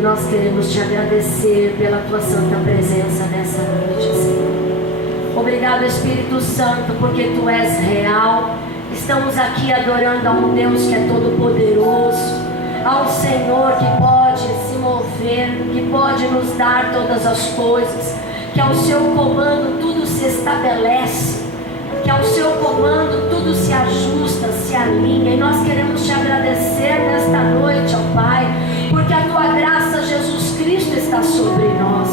querido, nós queremos te agradecer pela tua santa presença nessa noite, Senhor. Obrigado, Espírito Santo, porque tu és real. Estamos aqui adorando a um Deus que é todo poderoso, a um Senhor que pode se mover, que pode nos dar todas as coisas, que ao seu comando tudo se estabelece, que ao seu comando tudo se ajusta, se alinha. E nós queremos te agradecer nesta noite, ó Pai, porque a tua graça, Jesus Cristo, está sobre nós.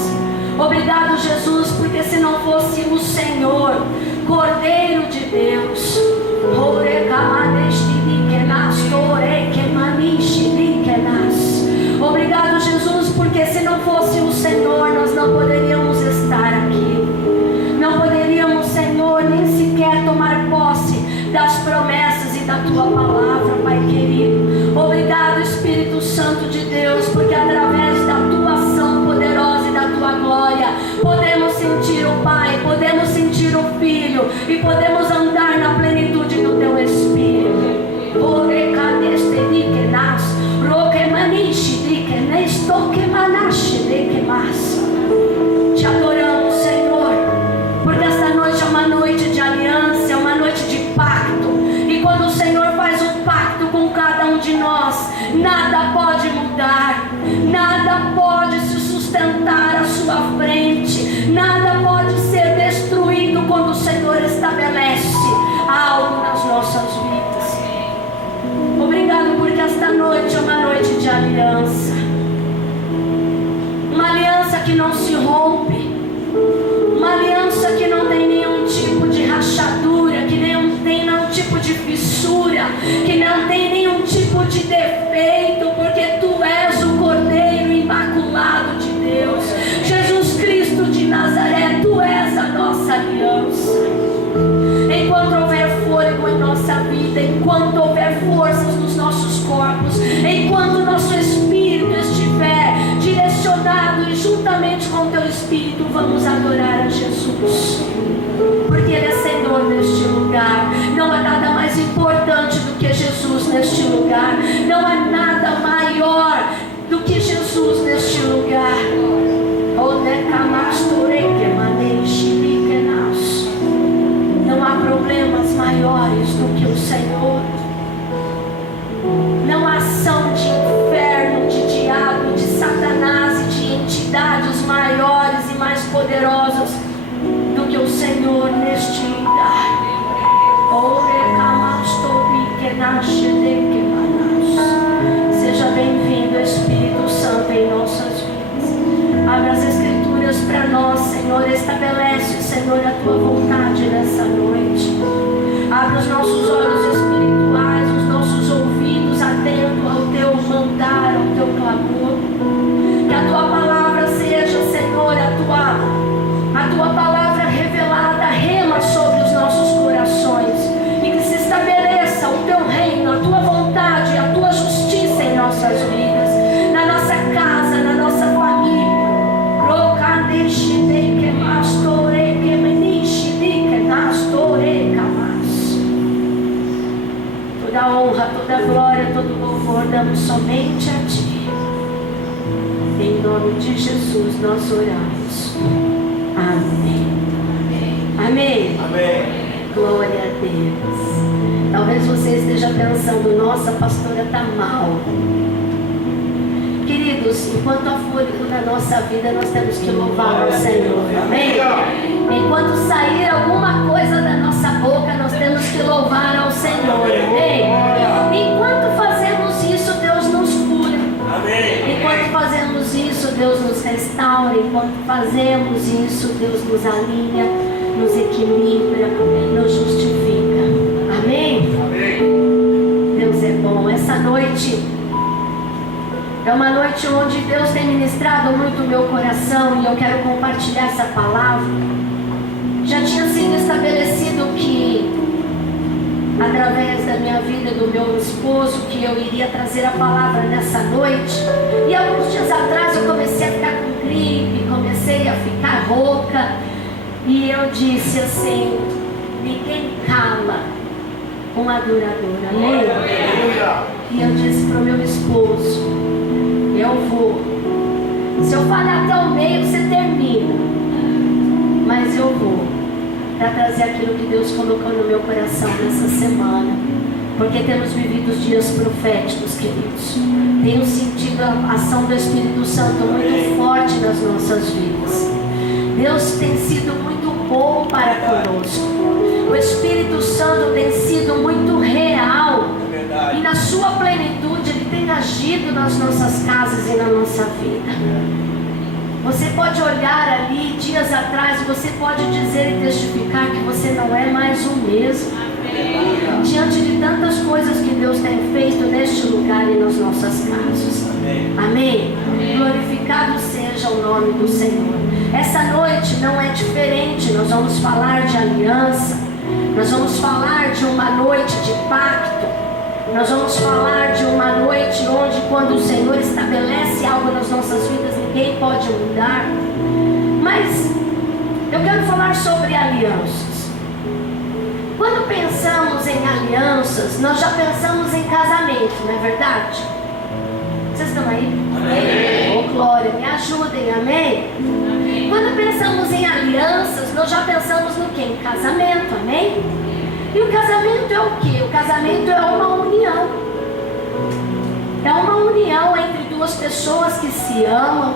Obrigado, Jesus, porque se não fosse o Senhor, Cordeiro de Deus, obrigado, Jesus, porque se não fosse o Senhor, nós não poderíamos estar aqui. Não poderíamos, Senhor, nem sequer tomar posse das promessas e da tua palavra, Pai querido. Obrigado, Espírito Santo de Deus, porque através da tua ação poderosa e da tua glória, podemos sentir o Pai, podemos sentir o Filho e podemos andar na plenitude do teu Espírito. Te adoramos, Senhor, porque esta noite é uma noite de aliança, é uma noite de pacto. E quando o Senhor faz um pacto com cada um de nós, nada pode mudar, nada pode se sustentar à sua frente, nada pode ser destruído quando o Senhor estabelece algo nas nossas vidas. Obrigado porque esta noite é uma noite de aliança, uma aliança que não se rompe, uma aliança que não tem nenhum tipo de rachadura, que não tem nenhum tipo de fissura, que não tem nenhum tipo de defeito, porque tu és o Cordeiro Imaculado de Deus, Jesus Cristo de Nazaré. Tu és a nossa aliança. Enquanto houver fôlego em nossa vida, enquanto houver forças nos nossos corpos, enquanto o nosso espírito estiver direcionado e juntamente com o teu espírito, vamos adorar a Jesus, porque Ele é Senhor neste lugar. Não há nada mais importante do que Jesus neste lugar, não há nada maior do que Jesus neste lugar. Não há problemas maiores do que o Senhor. Não há ação de inferno, de diabo, de Satanás e de entidades maiores e mais poderosas do que o Senhor neste lugar. Seja bem-vindo, Espírito Santo, em nossas vidas. Abra as Escrituras para nós, Senhor. Estabelece, Senhor, a tua vontade nessa noite. Abra os nossos olhos espirituais, os nossos ouvidos atentos ao teu mandar, ao teu clamor. Que a tua palavra seja, Senhor, a tua palavra revelada, rema sobre os nossos corações. E que se estabeleça o teu reino, a tua vontade, a tua justiça em nossas vidas, na nossa casa, na nossa família. Toda honra, toda glória, todo louvor damos somente a ti. Em nome de Jesus nós oramos. Amém. Amém. Amém. Glória a Deus. Talvez você esteja pensando: nossa, a pastora está mal. Queridos, enquanto há fôlego na nossa vida, nós temos que louvar ao Senhor. Amém? Enquanto sair alguma coisa da nossa boca, nós temos que louvar ao Senhor. Amém? Enquanto fazemos isso, Deus nos cura. Enquanto fazemos isso, Deus nos restaura. Enquanto fazemos isso, Deus nos alinha, nos equilibra, nos justifica. Amém? Deus é bom. Essa noite é uma noite onde Deus tem ministrado muito o meu coração, e eu quero compartilhar essa palavra. Já tinha sido estabelecido que, através da minha vida e do meu esposo, que eu iria trazer a palavra nessa noite. E alguns dias atrás eu comecei a ficar com gripe, comecei a ficar rouca, e eu disse assim: ninguém cala um adorador. Amém? E eu disse para o meu esposo: eu vou Se eu falhar até o meio, você termina. Mas eu vou para trazer aquilo que Deus colocou no meu coração nessa semana. Porque temos vivido os dias proféticos, queridos. Tenho sentido a ação do Espírito Santo muito forte nas nossas vidas. Deus tem sido muito bom para conosco. O Espírito Santo tem sido muito real. E na sua plenitude Ele tem agido nas nossas casas e na nossa vida. Você pode olhar ali dias atrás, você pode dizer e testificar que você não é mais o mesmo. Diante de tantas coisas que Deus tem feito neste lugar e nas nossas casas. Amém? Glorificado seja o nome do Senhor. Essa noite não é diferente. Nós vamos falar de aliança. Nós vamos falar de uma noite de pacto. Nós vamos falar de uma noite onde, quando o Senhor estabelece algo nas nossas vidas, ninguém pode mudar. Mas eu quero falar sobre alianças. Quando pensamos em alianças, nós já pensamos em casamento, não é verdade? Vocês estão aí? Amém. Oh, glória, me ajudem, amém? Amém? Quando pensamos em alianças, nós já pensamos no quê? Em casamento, amém? E o casamento é o quê? O casamento é uma união. É uma união entre duas pessoas que se amam,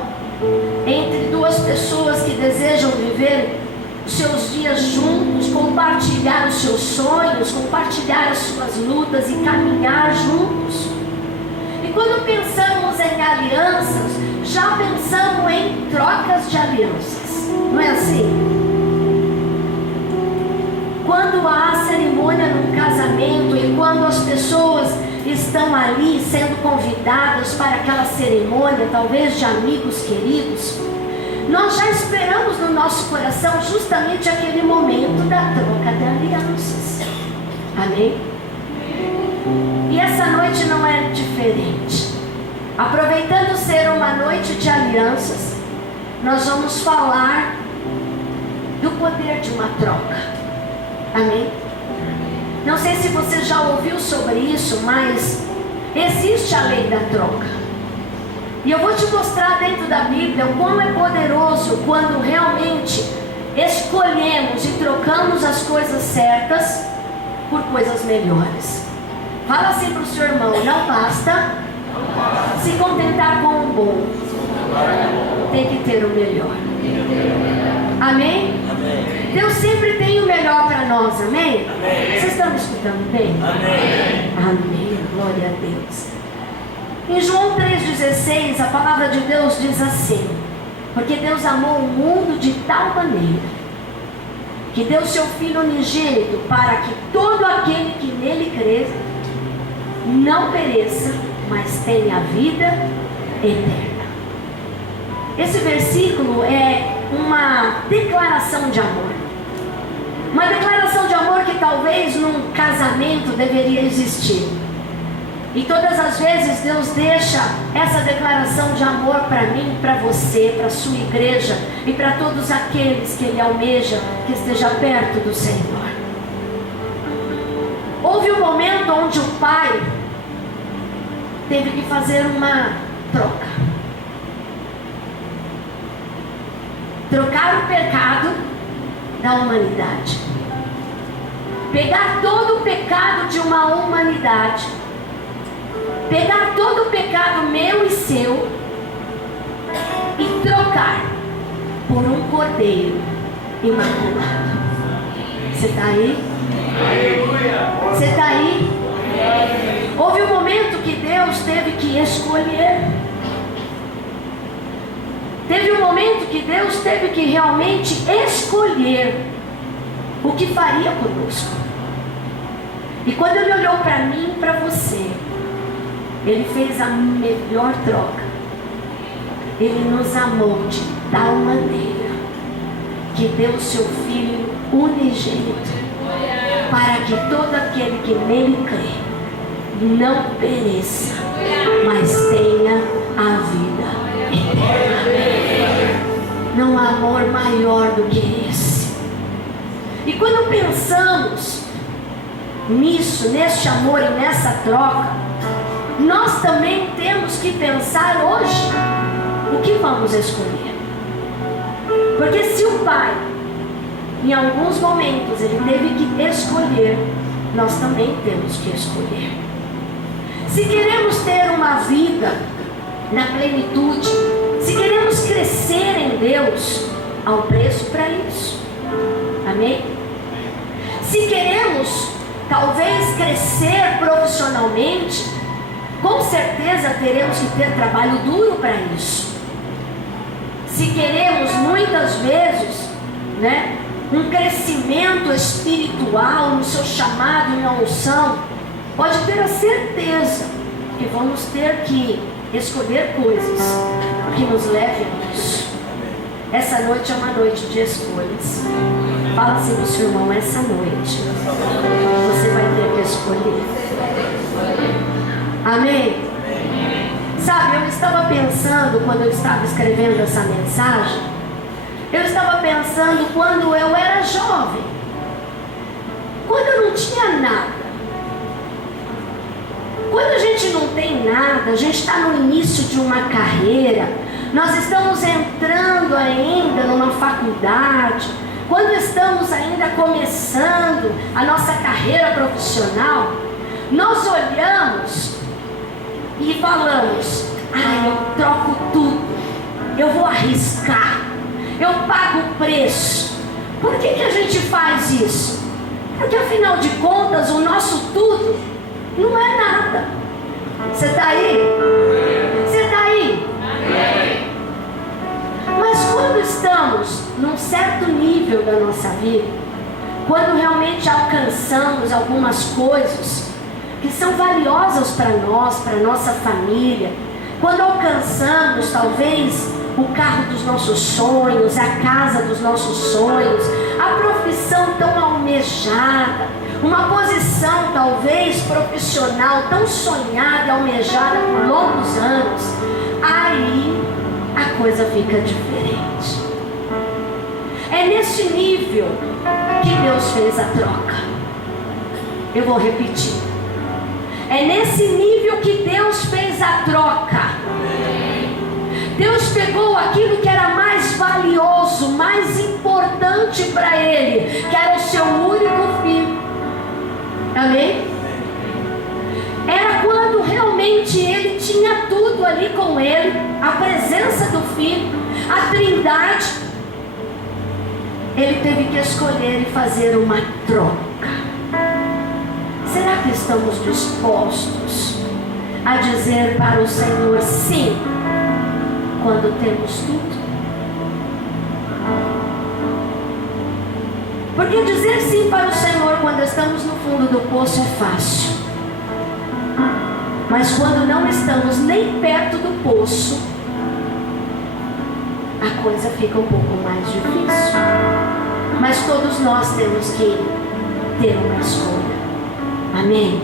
entre duas pessoas que desejam viver os seus dias juntos, compartilhar os seus sonhos, compartilhar as suas lutas e caminhar juntos. E quando pensamos em alianças, já pensamos em trocas de alianças, não é assim? Quando há cerimônia num casamento e quando as pessoas estão ali sendo convidadas para aquela cerimônia, talvez de amigos queridos, nós já esperamos no nosso coração justamente aquele momento da troca de alianças. Amém? E essa noite não é diferente. Aproveitando ser uma noite de alianças, nós vamos falar do poder de uma troca. Amém? Não sei se você já ouviu sobre isso, mas existe a lei da troca. E eu vou te mostrar dentro da Bíblia o quão é poderoso quando realmente escolhemos e trocamos as coisas certas por coisas melhores. Fala assim para o seu irmão: não basta se contentar com o bom, tem que ter o melhor. Amém? Amém. Deus sempre tem o melhor para nós, amém? Amém? Vocês estão me escutando bem? Amém. Amém, glória a Deus. Em João 3,16, a palavra de Deus diz assim: porque Deus amou o mundo de tal maneira que deu seu Filho unigênito, para que todo aquele que nele crê não pereça, mas tenha vida eterna. Esse versículo é uma declaração de amor. Uma declaração de amor que talvez num casamento deveria existir. E todas as vezes Deus deixa essa declaração de amor para mim, para você, para a sua igreja e para todos aqueles que Ele almeja que esteja perto do Senhor. Houve um momento onde o Pai teve que fazer uma troca. Trocar o pecado da humanidade. Pegar todo o pecado de uma humanidade. Pegar todo o pecado meu e seu e trocar por um cordeiro imaculado. Você está aí? Você está aí? Houve um momento que Deus teve que escolher. Teve um momento que Deus teve que realmente escolher o que faria conosco. E quando Ele olhou para mim e para você, Ele fez a melhor troca. Ele nos amou de tal maneira que deu o seu Filho unigênito, para que todo aquele que nele crê não pereça, mas tenha a vida eterna. Não há amor maior do que esse. E quando pensamos nisso, neste amor e nessa troca, nós também temos que pensar hoje: o o que vamos escolher? Porque se o pai, em alguns momentos, ele teve que escolher, nós também temos que escolher. Se queremos ter uma vida na plenitude, se queremos crescer em Deus, há um preço para isso. Amém? Se queremos, talvez, crescer profissionalmente, com certeza teremos que ter trabalho duro para isso. Se queremos, muitas vezes, um crescimento espiritual no seu chamado e na unção, pode ter a certeza que vamos ter que escolher coisas que nos levem a isso. Essa noite é uma noite de escolhas. Fala assim pro seu irmão: essa noite você vai ter que escolher. Amém? Sabe, eu estava pensando, quando eu estava escrevendo essa mensagem, eu estava pensando quando eu era jovem, quando eu não tinha nada. Quando a gente não tem nada, a gente está no início de uma carreira, nós estamos entrando ainda numa faculdade, quando estamos ainda começando a nossa carreira profissional, nós olhamos e falamos: eu troco tudo, eu vou arriscar, eu pago o preço. Por que a gente faz isso? Porque afinal de contas o nosso tudo não é nada. Você está aí? Você está aí? Mas quando estamos num certo nível da nossa vida, quando realmente alcançamos algumas coisas que são valiosas para nós, para nossa família, quando alcançamos talvez o carro dos nossos sonhos, a casa dos nossos sonhos, a profissão tão almejada, uma posição talvez profissional tão sonhada e almejada por longos anos, aí a coisa fica diferente. É nesse nível que Deus fez a troca. Eu vou repetir. É nesse nível que Deus fez a troca. Deus pegou aquilo que era mais valioso, mais importante para Ele, que era o seu único filho. Amém? Era quando realmente Ele tinha tudo ali com Ele, a presença do Filho, a Trindade. Ele teve que escolher e fazer uma troca. Será que estamos dispostos a dizer para o Senhor sim, quando temos tudo? Porque dizer sim para o Senhor quando estamos no fundo do poço é fácil. Mas quando não estamos nem perto do poço, a coisa fica um pouco mais difícil. Mas todos nós temos que ter uma escolha. Amém?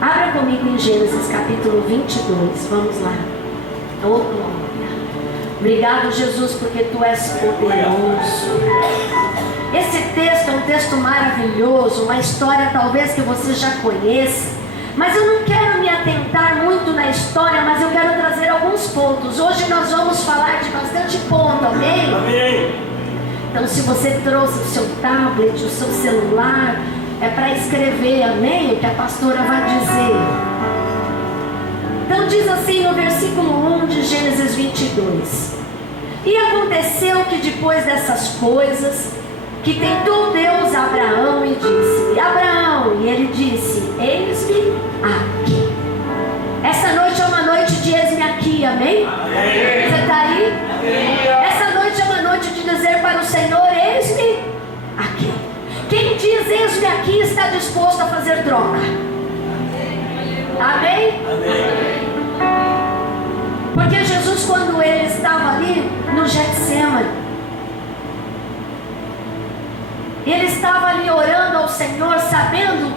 Abra comigo em Gênesis capítulo 22. Vamos lá. Oh, glória. Obrigado, Jesus, porque Tu és poderoso. Esse texto é um texto maravilhoso, uma história talvez que você já conheça. Mas eu não quero me atentar muito na história, mas eu quero trazer alguns pontos. Hoje nós vamos falar de bastante ponto, amém? Amém. Então, se você trouxe o seu tablet, o seu celular, é para escrever, amém? O que a pastora vai dizer. Então diz assim no versículo 1 de Gênesis 22: E aconteceu que depois dessas coisas, que tentou Deus a Abraão e disse: Abraão, e ele disse: eis-me aqui. Essa noite é uma noite de eis-me aqui, amém? Amém. Você está aí? Amém. Essa noite é uma noite de dizer para o Senhor: eis-me aqui. Quem diz eis-me aqui está disposto a fazer troca. Amém? Amém. Porque Jesus, quando ele estava ali no Getsemane, ele estava ali orando ao Senhor, sabendo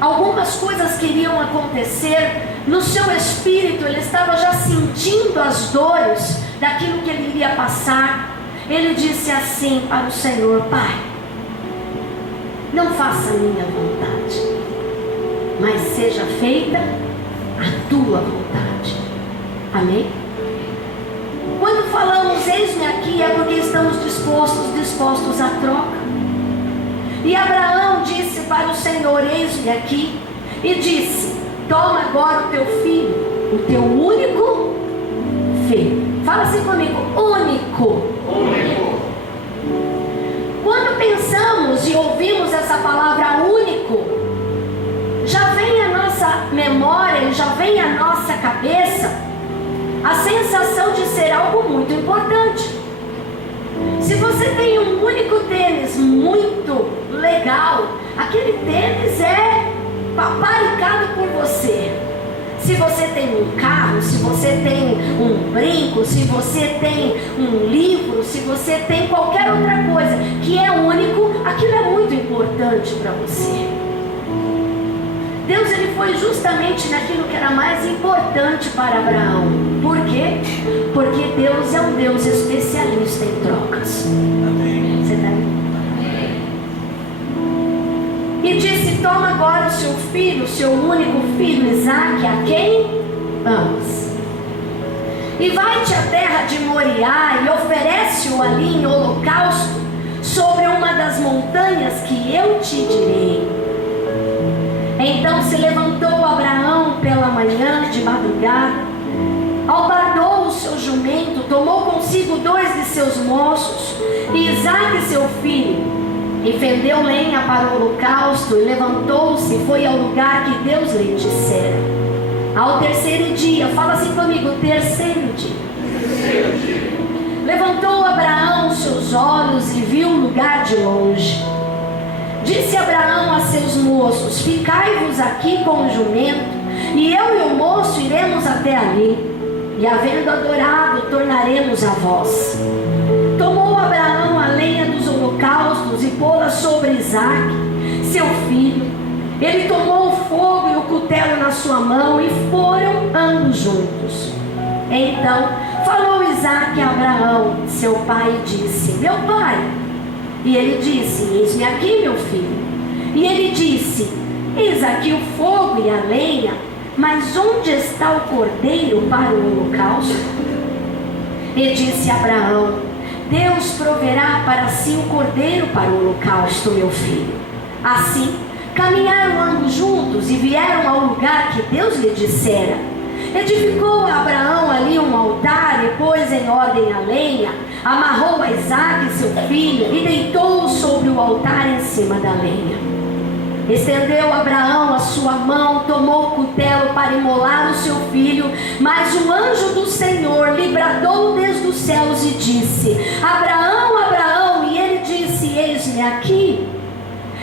algumas coisas que iriam acontecer. No seu espírito ele estava já sentindo as dores daquilo que ele iria passar. Ele disse assim para o Senhor: Pai, não faça a minha vontade, mas seja feita a Tua vontade. Amém? falamos eis-me aqui, é porque estamos dispostos à troca. E Abraão disse para o Senhor: eis-me aqui. E disse: toma agora o teu filho, o teu único filho. Fala assim comigo: único. Quando pensamos e ouvimos essa palavra único, já vem à nossa memória e já vem à nossa cabeça a sensação de ser algo muito importante. Se você tem um único tênis muito legal, aquele tênis é paparicado por você. Se você tem um carro, se você tem um brinco, se você tem um livro, se você tem qualquer outra coisa que é único, aquilo é muito importante para você. Deus, ele foi justamente naquilo que era mais importante para Abraão. Por quê? Porque Deus é um Deus especialista em trocas. Amém. Você está vendo? E disse: toma agora o seu filho, o seu único filho Isaque, a quem amas, e vai-te à terra de Moriá e oferece-o ali em holocausto sobre uma das montanhas que eu te direi. Então se levantou Abraão pela manhã de madrugada, albardou o seu jumento, tomou consigo 2 de seus moços e Isaque seu filho, e fendeu lenha para o holocausto, e levantou-se e foi ao lugar que Deus lhe dissera. Ao terceiro dia, fala assim comigo: terceiro dia. Levantou Abraão os seus olhos e viu o lugar de longe. Disse Abraão a seus moços: ficai-vos aqui com o jumento, e eu e o moço iremos até ali, e havendo adorado, tornaremos a vós. Tomou Abraão a lenha dos holocaustos e pô-la sobre Isaque, seu filho. Ele tomou o fogo e o cutelo na sua mão, e foram ambos juntos. Então falou Isaque a Abraão, seu pai, e disse: meu pai. E ele disse: eis-me aqui, meu filho. E ele disse: eis aqui o fogo e a lenha, mas onde está o cordeiro para o holocausto? E disse Abraão: Deus proverá para si um cordeiro para o holocausto, meu filho. Assim caminharam ambos juntos e vieram ao lugar que Deus lhe dissera. Edificou Abraão ali um altar e pôs em ordem a lenha, amarrou a Isaque seu filho e deitou-o sobre o altar em cima da lenha. Estendeu Abraão a sua mão, tomou o cutelo para imolar o seu filho, mas o anjo do Senhor lhe bradou desde os céus e disse: Abraão, Abraão, e ele disse: eis-me aqui.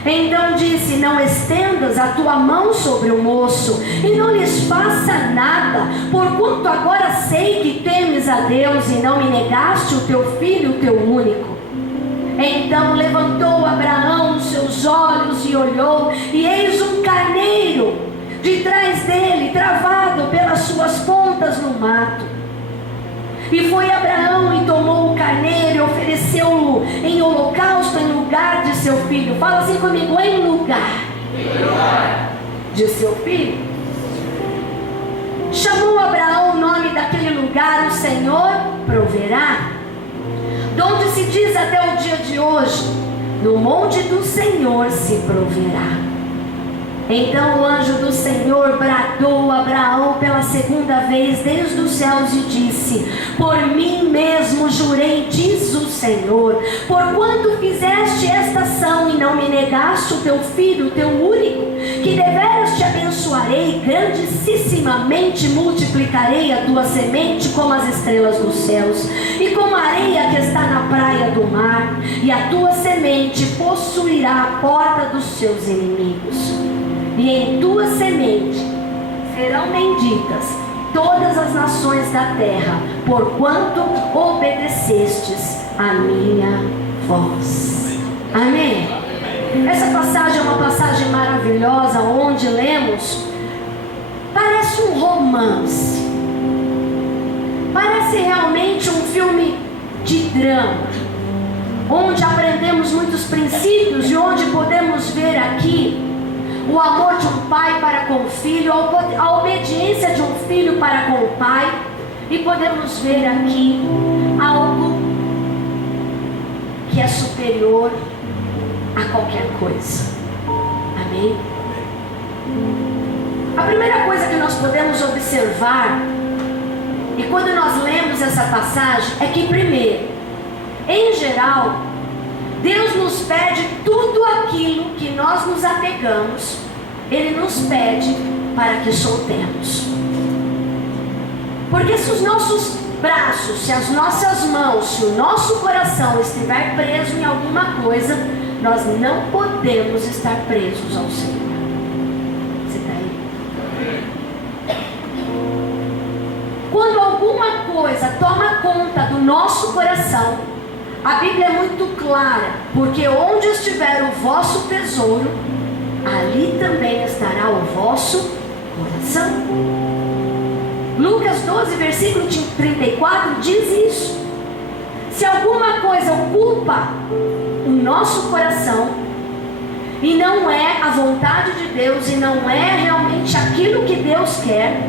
Então disse: não estendas a tua mão sobre o moço, e não lhes faça nada, porquanto agora sei que temes a Deus, e não me negaste o teu filho, o teu único. Então levantou Abraão os seus olhos e olhou, e eis um carneiro de trás dele, travado pelas suas pontas no mato. E foi Abraão e tomou o carneiro e ofereceu-o em holocausto em lugar de seu filho. Fala assim comigo: em lugar de seu filho. Chamou Abraão o nome daquele lugar: o Senhor proverá. De onde se diz até o dia de hoje: no monte do Senhor se proverá. Então o anjo do Senhor bradou a Abraão pela segunda vez desde os céus e disse: por mim mesmo jurei, diz o Senhor, porquanto fizeste esta ação e não me negaste o teu filho, o teu único, que deveras te abençoarei, grandissimamente multiplicarei a tua semente como as estrelas dos céus e como a areia que está na praia do mar, e a tua semente possuirá a porta dos seus inimigos. E em tua semente serão benditas todas as nações da terra, porquanto obedecestes a minha voz. Amém? Essa passagem é uma passagem maravilhosa, onde lemos, parece um romance, parece realmente um filme de drama, onde aprendemos muitos princípios e onde podemos ver aqui o amor de um pai para com o filho, a obediência de um filho para com o pai, E podemos ver aqui algo que é superior a qualquer coisa. Amém? A primeira coisa que nós podemos observar, e quando nós lemos essa passagem, é que primeiro, em geral, Deus nos pede tudo aquilo que nós nos apegamos, Ele nos pede para que soltemos. Porque se os nossos braços, se as nossas mãos, se o nosso coração estiver preso em alguma coisa, nós não podemos estar presos ao Senhor. Você está aí? Quando alguma coisa toma conta do nosso coração, a Bíblia é muito clara, porque onde estiver o vosso tesouro, ali também estará o vosso coração. Lucas 12, versículo 34 diz isso. Se alguma coisa ocupa o nosso coração e não é a vontade de Deus e não é realmente aquilo que Deus quer,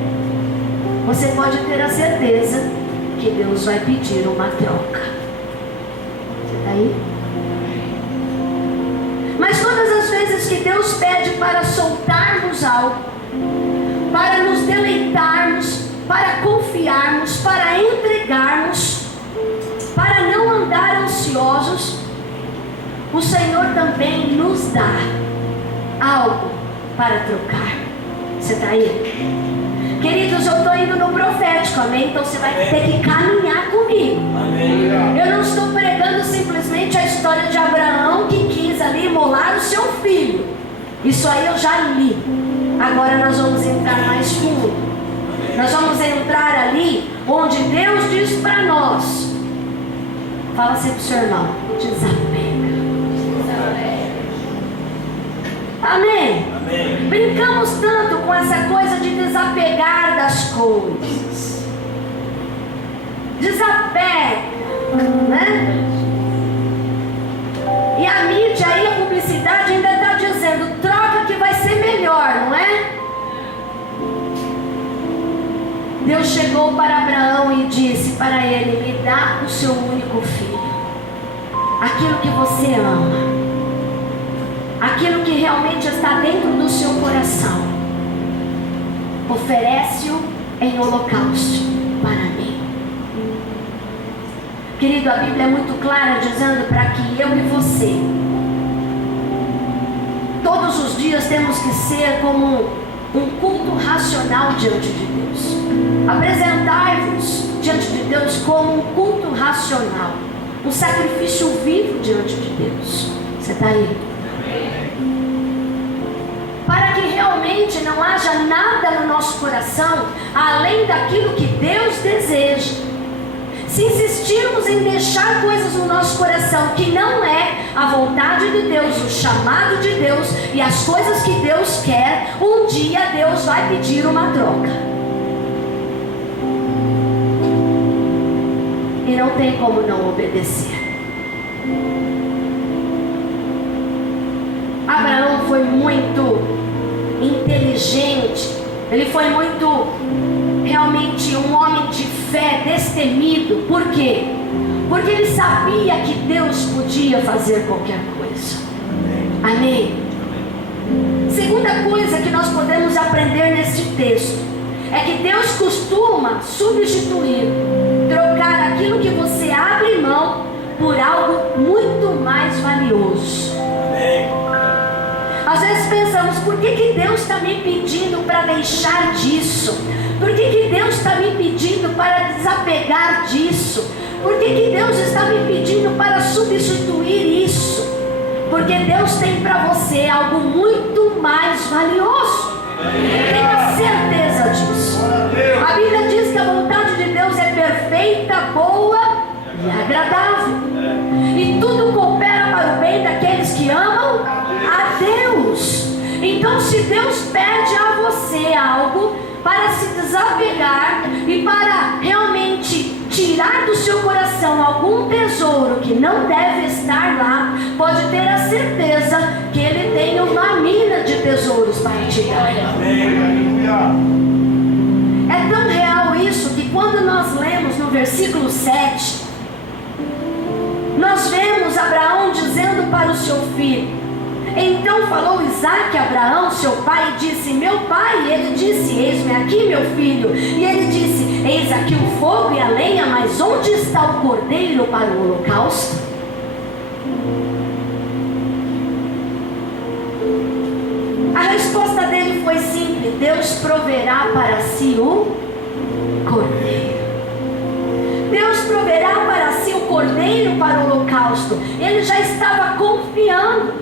você pode ter a certeza que Deus vai pedir uma troca. Você está aí? Mas todas as vezes que Deus pede para soltarmos algo, para nos deleitarmos, para confiarmos, para entregarmos, para não andar ansiosos, o Senhor também nos dá algo para trocar. Você está aí? Queridos, eu estou indo no profético, amém? Então você vai ter que caminhar comigo. Amém. Eu não estou pregando simplesmente a história de Abraão que quis ali imolar o seu filho. Isso aí eu já li. Agora nós vamos entrar mais fundo. Nós vamos entrar ali onde Deus diz para nós. Fala assim para o seu irmão: desapega. Amém? Amém? Brincamos tanto com essa coisa de desapegar das coisas. Desapega, né? E a mídia aí, a publicidade ainda está dizendo: troca que vai ser melhor, não é? Deus chegou para Abraão e disse para ele: me dá o seu único filho, aquilo que você ama, aquilo que realmente está dentro do seu coração, oferece-o em holocausto para mim. Querido, a Bíblia é muito clara dizendo para que eu e você todos os dias temos que ser como um culto racional diante de Deus. Apresentai-vos diante de Deus como um culto racional, um sacrifício vivo diante de Deus. Você está aí? Para que realmente não haja nada no nosso coração além daquilo que Deus deseja. Se insistirmos em deixar coisas no nosso coração que não é a vontade de Deus, o chamado de Deus e as coisas que Deus quer, um dia Deus vai pedir uma troca. E não tem como não obedecer. Abraão foi muito inteligente, ele foi muito realmente um homem de fé, destemido. Por quê? Porque ele sabia que Deus podia fazer qualquer coisa. Amém? Segunda coisa que nós podemos aprender nesse texto é que Deus costuma substituir, trocar aquilo que você abre mão por algo muito mais valioso. Às vezes pensamos: por que Deus está me pedindo para deixar disso? Por que Deus está me pedindo para desapegar disso? Por que Deus está me pedindo para substituir isso? Porque Deus tem para você algo muito mais valioso. Tenha certeza disso. A Bíblia diz que a vontade de Deus é perfeita, boa e agradável. E tudo coopera para o bem daqueles que amam a Deus. Então, se Deus pede a você algo para se desapegar e para realmente tirar do seu coração algum tesouro que não deve estar lá, pode ter a certeza que Ele tem uma mina de tesouros para tirar. É tão real isso que quando nós lemos no versículo 7, nós vemos Abraão dizendo para o seu filho: então falou Isaque a Abraão, seu pai, e disse: meu pai. E ele disse: eis-me aqui, meu filho. E ele disse: eis aqui o fogo e a lenha, mas onde está o cordeiro para o holocausto? A resposta dele foi simples: Deus proverá para si o cordeiro. Deus proverá para si o cordeiro para o holocausto. Ele já estava confiando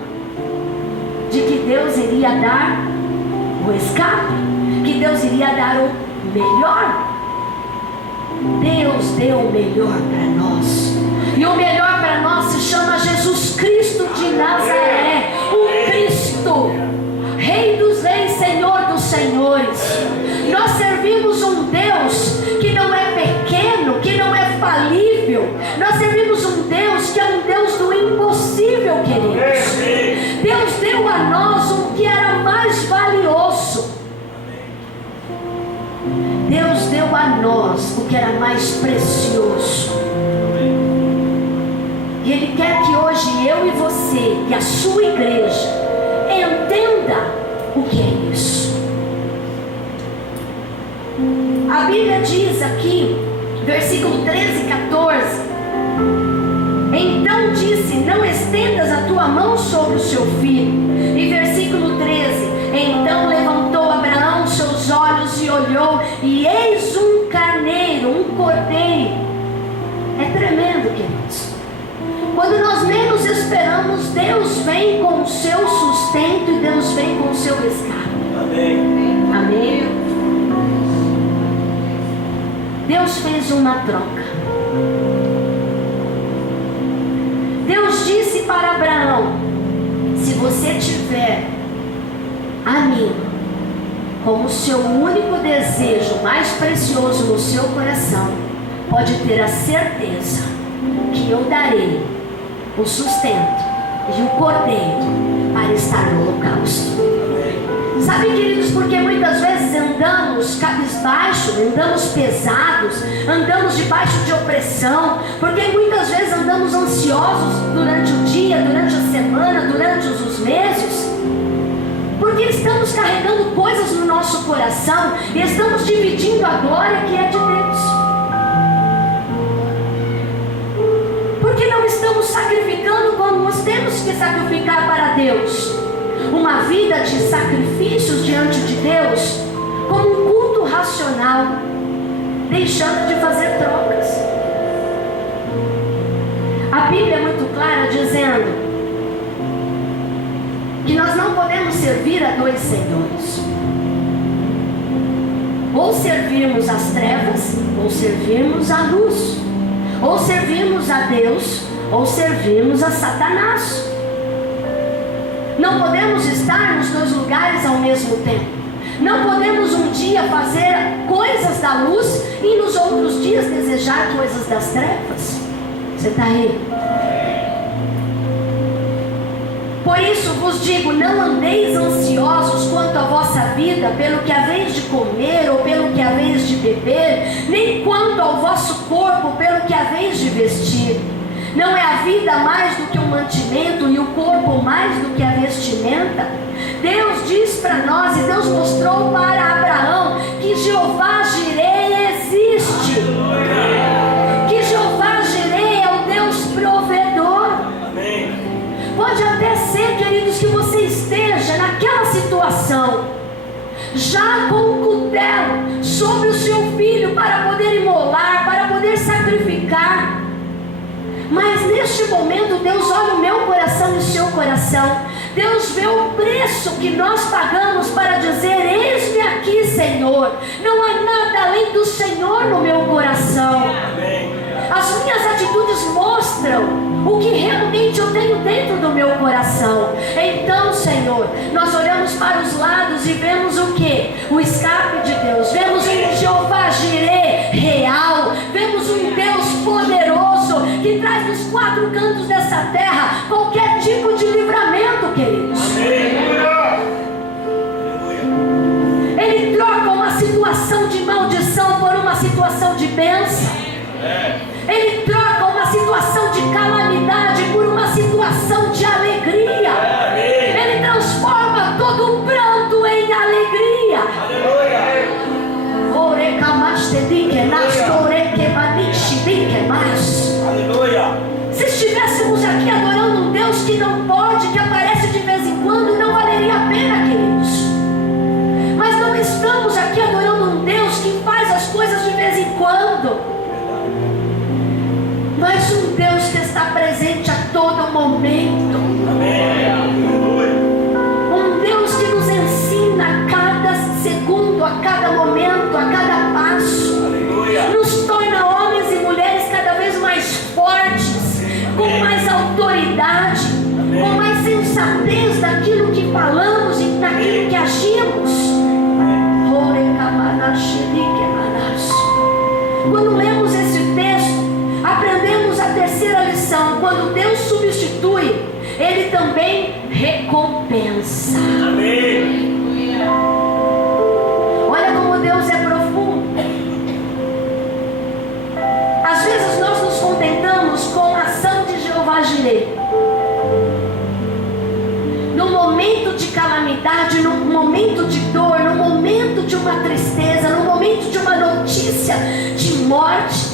de que Deus iria dar o escape, que Deus iria dar o melhor. Deus deu o melhor para nós, e o melhor para nós se chama Jesus Cristo de Nazaré, o Cristo, Rei dos reis, Senhor dos senhores. Nós servimos um Deus que não é pequeno, que não é falível. Nós servimos um Deus que é um Deus do impossível, queridos. Deus deu a nós o que era mais valioso. Deus deu a nós o que era mais precioso. E Ele quer que hoje eu e você e a sua igreja entenda o que é isso. A Bíblia diz aqui, versículo 13 e 14: então disse: não estendas a tua mão sobre o seu filho. E versículo 13: então levantou Abraão seus olhos e olhou, e eis um carneiro, um cordeiro. É tremendo, queridos. Quando nós menos esperamos, Deus vem com o seu sustento e Deus vem com o seu escape. Amém. Amém. Deus fez uma troca. Deus disse para Abraão: se você tiver a mim como seu único desejo mais precioso no seu coração, pode ter a certeza que eu darei o sustento e o cordeiro para estar no holocausto. Sabe, queridos, porque muitas vezes andamos cabisbaixo, andamos pesados, andamos debaixo de opressão, porque muitas vezes andamos ansiosos durante o dia, durante a semana, durante os meses, porque estamos carregando coisas no nosso coração e estamos dividindo a glória que é de Deus. Porque não estamos sacrificando como nós temos que sacrificar para Deus. Uma vida de sacrifícios diante de Deus, como um culto racional, deixando de fazer trocas. A Bíblia é muito clara dizendo que nós não podemos servir a dois senhores. Ou servirmos às trevas, ou servirmos à luz. Ou servirmos a Deus, ou servirmos a Satanás. Não podemos estar nos dois lugares ao mesmo tempo. Não podemos um dia fazer coisas da luz e nos outros dias desejar coisas das trevas. Você está aí? Por isso vos digo: não andeis ansiosos quanto à vossa vida, pelo que haveis de comer ou pelo que haveis de beber, nem quanto ao vosso corpo, pelo que haveis de vestir. Não é a vida mais do que o mantimento e o corpo mais do que a vestimenta? Deus diz para nós, e Deus mostrou para Abraão, que Jeová Jireh existe. Que Jeová Jireh é o Deus provedor. Pode até ser, queridos, que você esteja naquela situação, já com um cutelo sobre o seu filho para poder imolar, para poder sacrificar. Mas neste momento Deus olha o meu coração e o seu coração. Deus vê o preço que nós pagamos para dizer: eis-me aqui, Senhor. Não há nada além do Senhor no meu coração. As minhas atitudes mostram o que realmente eu tenho dentro do meu coração. Então, Senhor, nós olhamos para os lados e vemos o que? O escape de Deus. Vemos um Jeová Jireh real. Vemos um Deus poderoso que traz dos quatro cantos dessa terra qualquer tipo de livramento, queridos. Ele troca uma situação de maldição por uma situação de bênção. Ele troca uma situação de calamidade por uma situação de alegria. Ele transforma todo o pranto em alegria. Se estivéssemos aqui adorando um Deus que não pode, que aparece de vez em quando, não valeria a pena, queridos. Mas não estamos aqui adorando um Deus que faz as coisas de vez em quando, mas um Deus que está presente a todo momento. Um Deus que nos ensina a cada segundo, a cada momento, a cada passo. Nos torna homens e mulheres cada vez mais fortes, com mais autoridade, com mais sensatez daquilo que falamos e daquilo que agimos. Quando lemos esse texto, aprendemos a terceira lição: quando Deus substitui, Ele também recompensa. Olha como Deus é profundo. Às vezes nós nos contentamos com a ação de Jeová Jireh. No momento de calamidade, no momento de dor, no momento de uma tristeza, no momento de uma notícia de morte,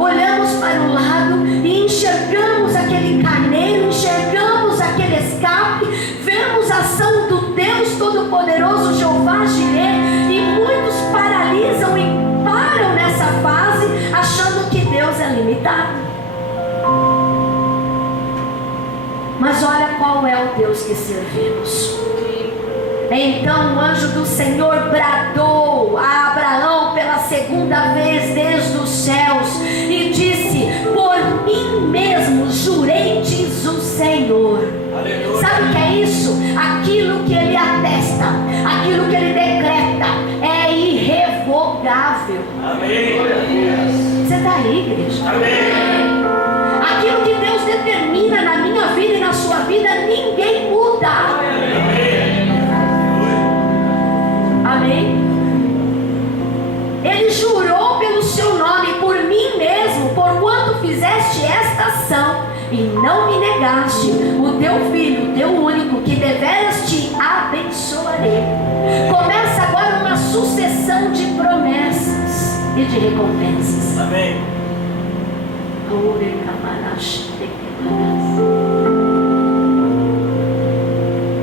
olhamos para o lado e enxergamos aquele carneiro, enxergamos aquele escape, vemos a ação do Deus Todo-Poderoso, Jeová Jireh, e muitos paralisam e param nessa fase, achando que Deus é limitado. Mas olha qual é o Deus que servimos. Então o anjo do Senhor bradou a Abraão pela segunda vez desde os céus e disse: por mim mesmo jurei, diz o Senhor. Aleluia. Sabe o que é isso? Aquilo que ele atesta, aquilo que ele decreta é irrevogável. Amém. Você está aí, igreja? Amém. Aquilo que Deus determina na minha vida e na sua vida, ninguém muda. Amém? Ele jurou pelo seu nome, por mim mesmo, porquanto fizeste esta ação e não me negaste o teu filho, o teu único, que deveras te abençoarei. Começa agora uma sucessão de promessas e de recompensas. Amém.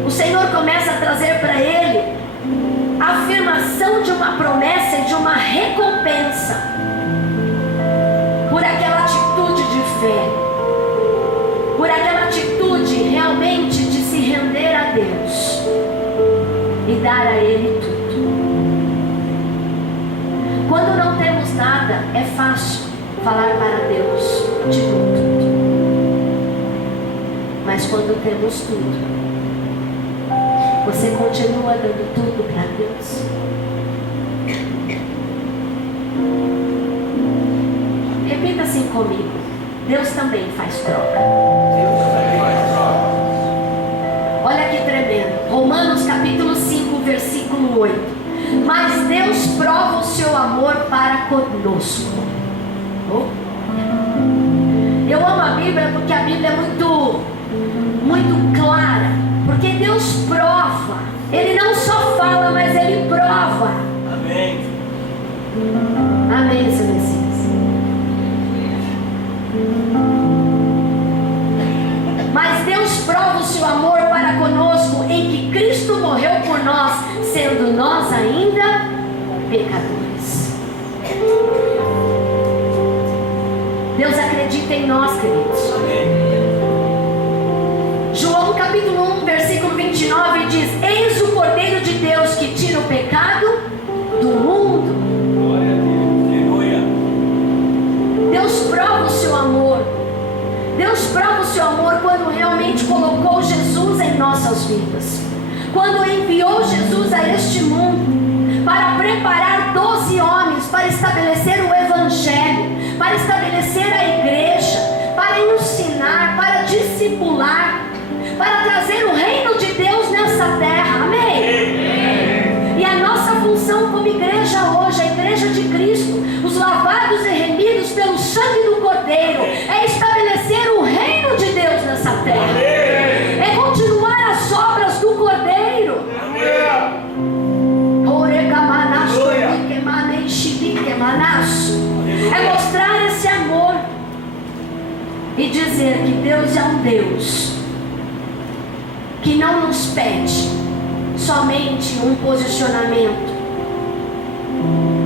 O Senhor começa a trazer para ele a afirmação de uma promessa e de uma recompensa por aquela atitude de fé, por aquela atitude realmente de se render a Deus e dar a Ele tudo. Quando não temos nada, é fácil falar para Deus: te dou tudo. Mas quando temos tudo, você continua dando tudo para Deus? Repita assim comigo: Deus também faz troca. Olha que tremendo. Romanos capítulo 5, versículo 8. Mas Deus prova o seu amor para conosco. Eu amo a Bíblia porque a Bíblia é muito clara. Porque Deus prova. Ele não só fala, mas Ele prova. Amém. Amém, seu Messias. Mas Deus prova o seu amor para conosco em que Cristo morreu por nós, sendo nós ainda pecadores. Deus acredita em nós, queridos. Amém. João capítulo 1, versículo 29 diz: eis o Cordeiro de Deus que tira o pecado do mundo. Aleluia. Deus prova o seu amor. Deus prova o seu amor quando realmente colocou Jesus em nossas vidas. Quando enviou Jesus a este mundo para preparar 12 homens para estabelecer o Evangelho, para estabelecer a igreja, para ensinar, para discipular, para trazer o reino de Deus nessa terra. Amém? E a nossa função como igreja hoje, a igreja de Cristo, os lavados e dizer que Deus é um Deus que não nos pede somente um posicionamento,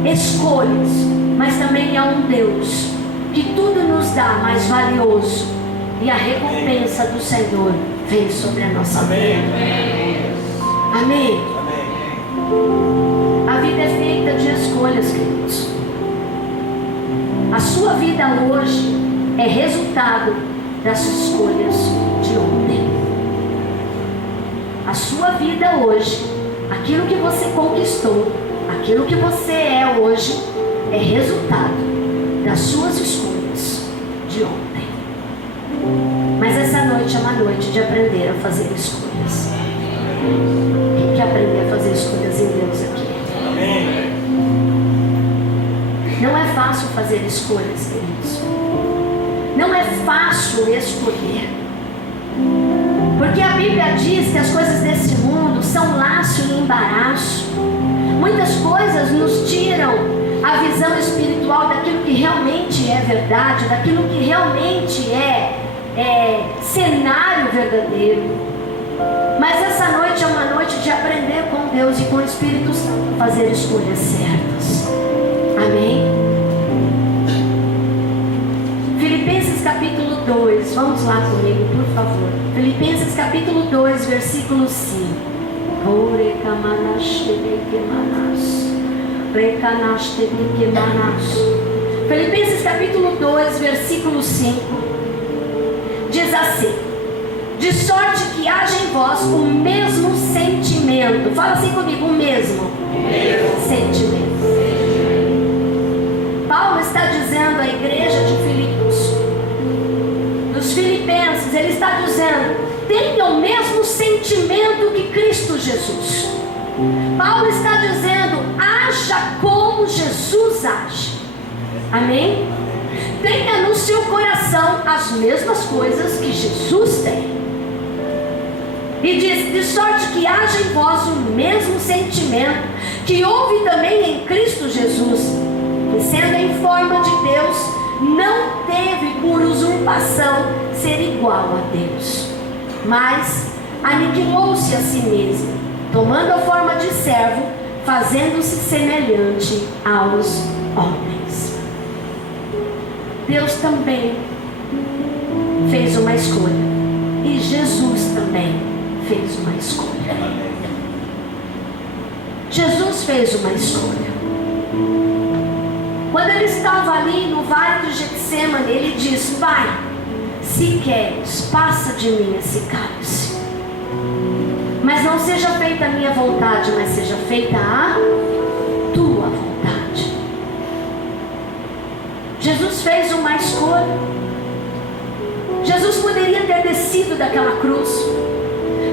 escolhas, mas também é um Deus que tudo nos dá mais valioso, e a recompensa do Senhor vem sobre a nossa vida. Amém. A vida é feita de escolhas, queridos. A sua vida hoje é resultado das escolhas de ontem. A sua vida hoje, aquilo que você conquistou, aquilo que você é hoje, é resultado das suas escolhas de ontem. Mas essa noite é uma noite de aprender a fazer escolhas. Quem quer aprender a fazer escolhas em Deus aqui? Amém. Não é fácil fazer escolhas, queridos. Não é fácil escolher. Porque a Bíblia diz que as coisas desse mundo são laço e embaraço. Muitas coisas nos tiram a visão espiritual daquilo que realmente é verdade, daquilo que realmente é cenário verdadeiro. Mas essa noite é uma noite de aprender com Deus e com o Espírito Santo a fazer escolhas certas. Amém? Filipenses capítulo 2, vamos lá comigo, por favor. Filipenses capítulo 2, versículo 5. Filipenses capítulo 2, versículo 5, diz assim: de sorte que haja em vós o mesmo sentimento. Fala assim comigo, o mesmo sentimento. Paulo está dizendo à igreja de Filipos, dos filipenses, ele está dizendo: tenha o mesmo sentimento que Cristo Jesus. Paulo está dizendo: haja como Jesus age. Amém? Tenha no seu coração as mesmas coisas que Jesus tem. E diz: de sorte que haja em vós o mesmo sentimento que houve também em Cristo Jesus, que sendo em forma de Deus, não teve por usurpação ser igual a Deus, mas aniquilou-se a si mesmo, tomando a forma de servo, fazendo-se semelhante aos homens. Deus também fez uma escolha, e Jesus também fez uma escolha. Jesus fez uma escolha. Quando ele estava ali no vale de Getsemane, ele diz: Pai, se queres, passa de mim esse cálice, mas não seja feita a minha vontade, mas seja feita a tua vontade. Jesus fez uma escolha. Jesus poderia ter descido daquela cruz.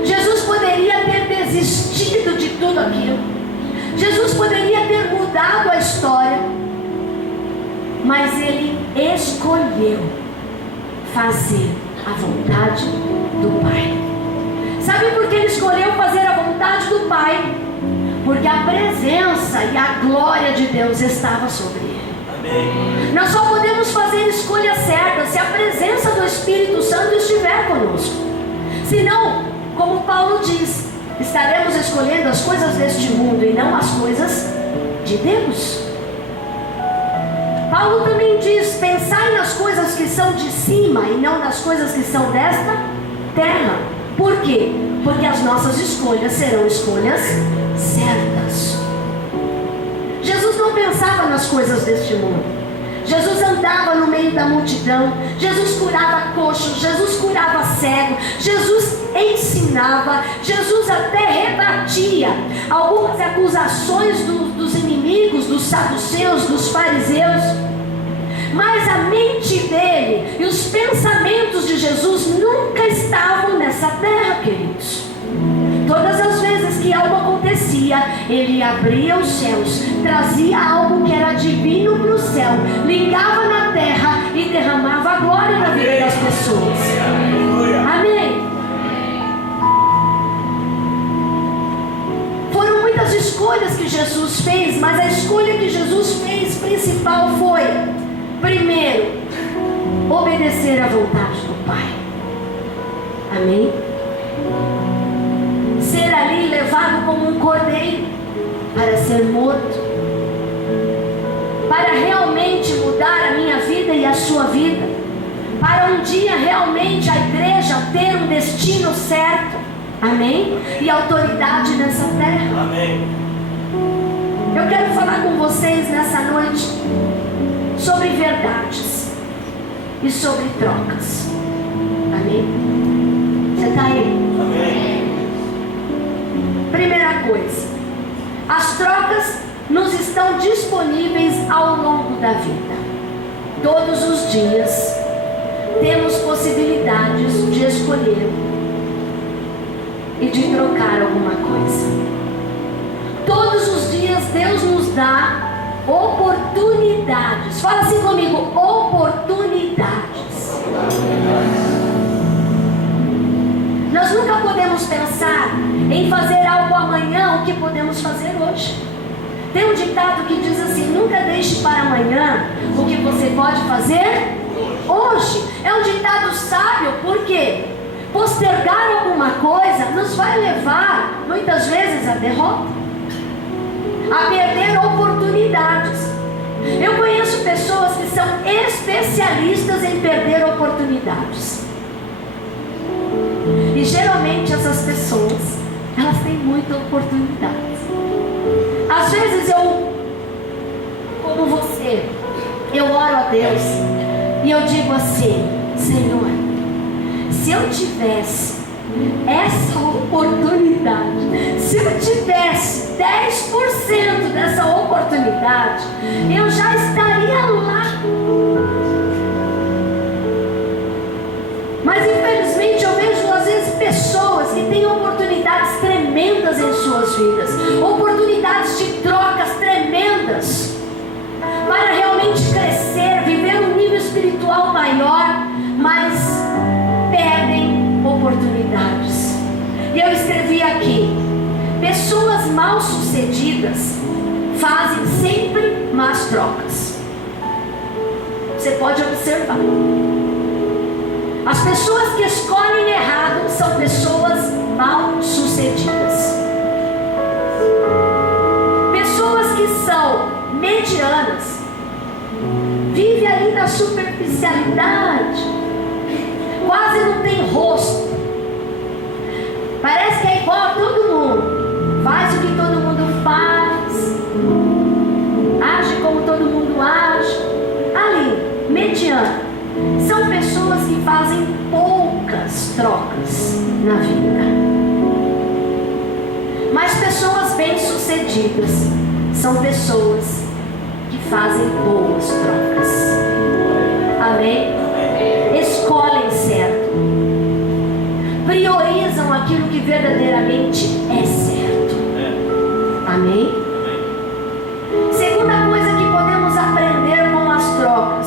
Jesus poderia ter desistido de tudo aquilo. Jesus poderia ter mudado a história. Mas ele escolheu fazer a vontade do Pai. Sabe por que ele escolheu fazer a vontade do Pai? Porque a presença e a glória de Deus estava sobre ele. Amém. Nós só podemos fazer escolhas certas se a presença do Espírito Santo estiver conosco. Senão, como Paulo diz, estaremos escolhendo as coisas deste mundo e não as coisas de Deus. Paulo também diz: pensai nas coisas que são de cima e não nas coisas que são desta terra. Por quê? Porque as nossas escolhas serão escolhas certas. Jesus não pensava nas coisas deste mundo. Jesus andava no meio da multidão. Jesus curava coxos, Jesus curava cego, Jesus ensinava, Jesus até rebatia algumas acusações dos inimigos, dos saduceus, dos fariseus. Mas a mente dele e os pensamentos de Jesus nunca estavam nessa terra, queridos. Todas as vezes que algo acontecia, ele abria os céus, trazia algo que era divino para o céu, ligava na terra e derramava a glória na vida das pessoas. Amém. Foram muitas escolhas que Jesus fez, mas a escolha que Jesus fez principal foi: primeiro, obedecer à vontade do Pai. Amém? Ser ali levado como um cordeiro para ser morto, para realmente mudar a minha vida e a sua vida, para um dia realmente a igreja ter um destino certo, amém? E autoridade nessa terra. Amém. Eu quero falar com vocês nessa noite sobre verdades e sobre trocas, amém? Você está aí? Amém. Primeira coisa, as trocas nos estão disponíveis ao longo da vida. Todos os dias temos possibilidades de escolher e de trocar alguma coisa. Todos os dias Deus nos dá oportunidades. Fala assim comigo, oportunidades. Nós nunca podemos pensar em fazer algo amanhã o que podemos fazer hoje. Tem um ditado que diz assim: nunca deixe para amanhã o que você pode fazer hoje. É um ditado sábio, porque postergar alguma coisa nos vai levar muitas vezes à derrota, a perder oportunidades. Eu conheço pessoas que são especialistas em perder oportunidades. E geralmente essas pessoas, elas têm muita oportunidade. Às vezes eu, como você, eu oro a Deus e eu digo assim: Senhor, se eu tivesse essa oportunidade, se eu tivesse 10% dessa oportunidade, eu já estaria lá. Mas infelizmente eu vejo às vezes pessoas que têm oportunidades tremendas em suas vidas, oportunidades de trocas tremendas, para realmente crescer, viver um nível espiritual maior, mas perdem oportunidades. E eu escrevi aqui: pessoas mal sucedidas fazem sempre más trocas. Você pode observar. As pessoas que escolhem errado são pessoas mal sucedidas. Pessoas que são medianas vivem ali na superficialidade, quase não tem rosto, parece que é igual a todo mundo, faz o que todo mundo faz, age como todo mundo age, ali, mediano. São pessoas que fazem poucas trocas na vida. Mas pessoas bem-sucedidas são pessoas que fazem boas trocas. Amém? Escolhem certo. Priorizam aquilo que verdadeiramente é certo. Amém? Segunda coisa que podemos aprender com as trocas: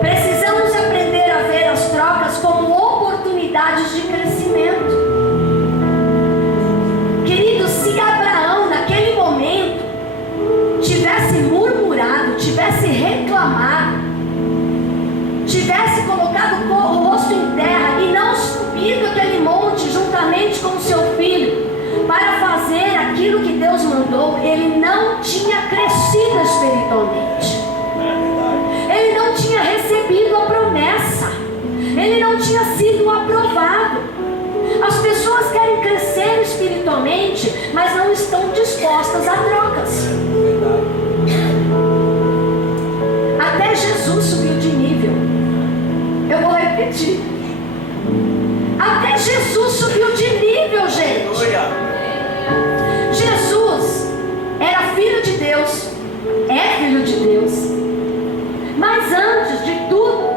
precisamos aprender a ver as trocas como oportunidades de crescimento. Querido, se Abraão naquele momento tivesse murmurado, tivesse reclamado, tivesse colocado o rosto em terra e não subido aquele monte juntamente com o seu filho para fazer aquilo que Deus mandou, ele não tinha crescido espiritualmente. Ele não tinha recebido a promessa. Ele não tinha sido aprovado. As pessoas querem crescer espiritualmente, mas não estão dispostas a trocas. Até Jesus subiu de nível. Eu vou repetir. Até Jesus subiu de nível, gente. Jesus era filho de Deus. É filho de Deus. Mas antes de tudo,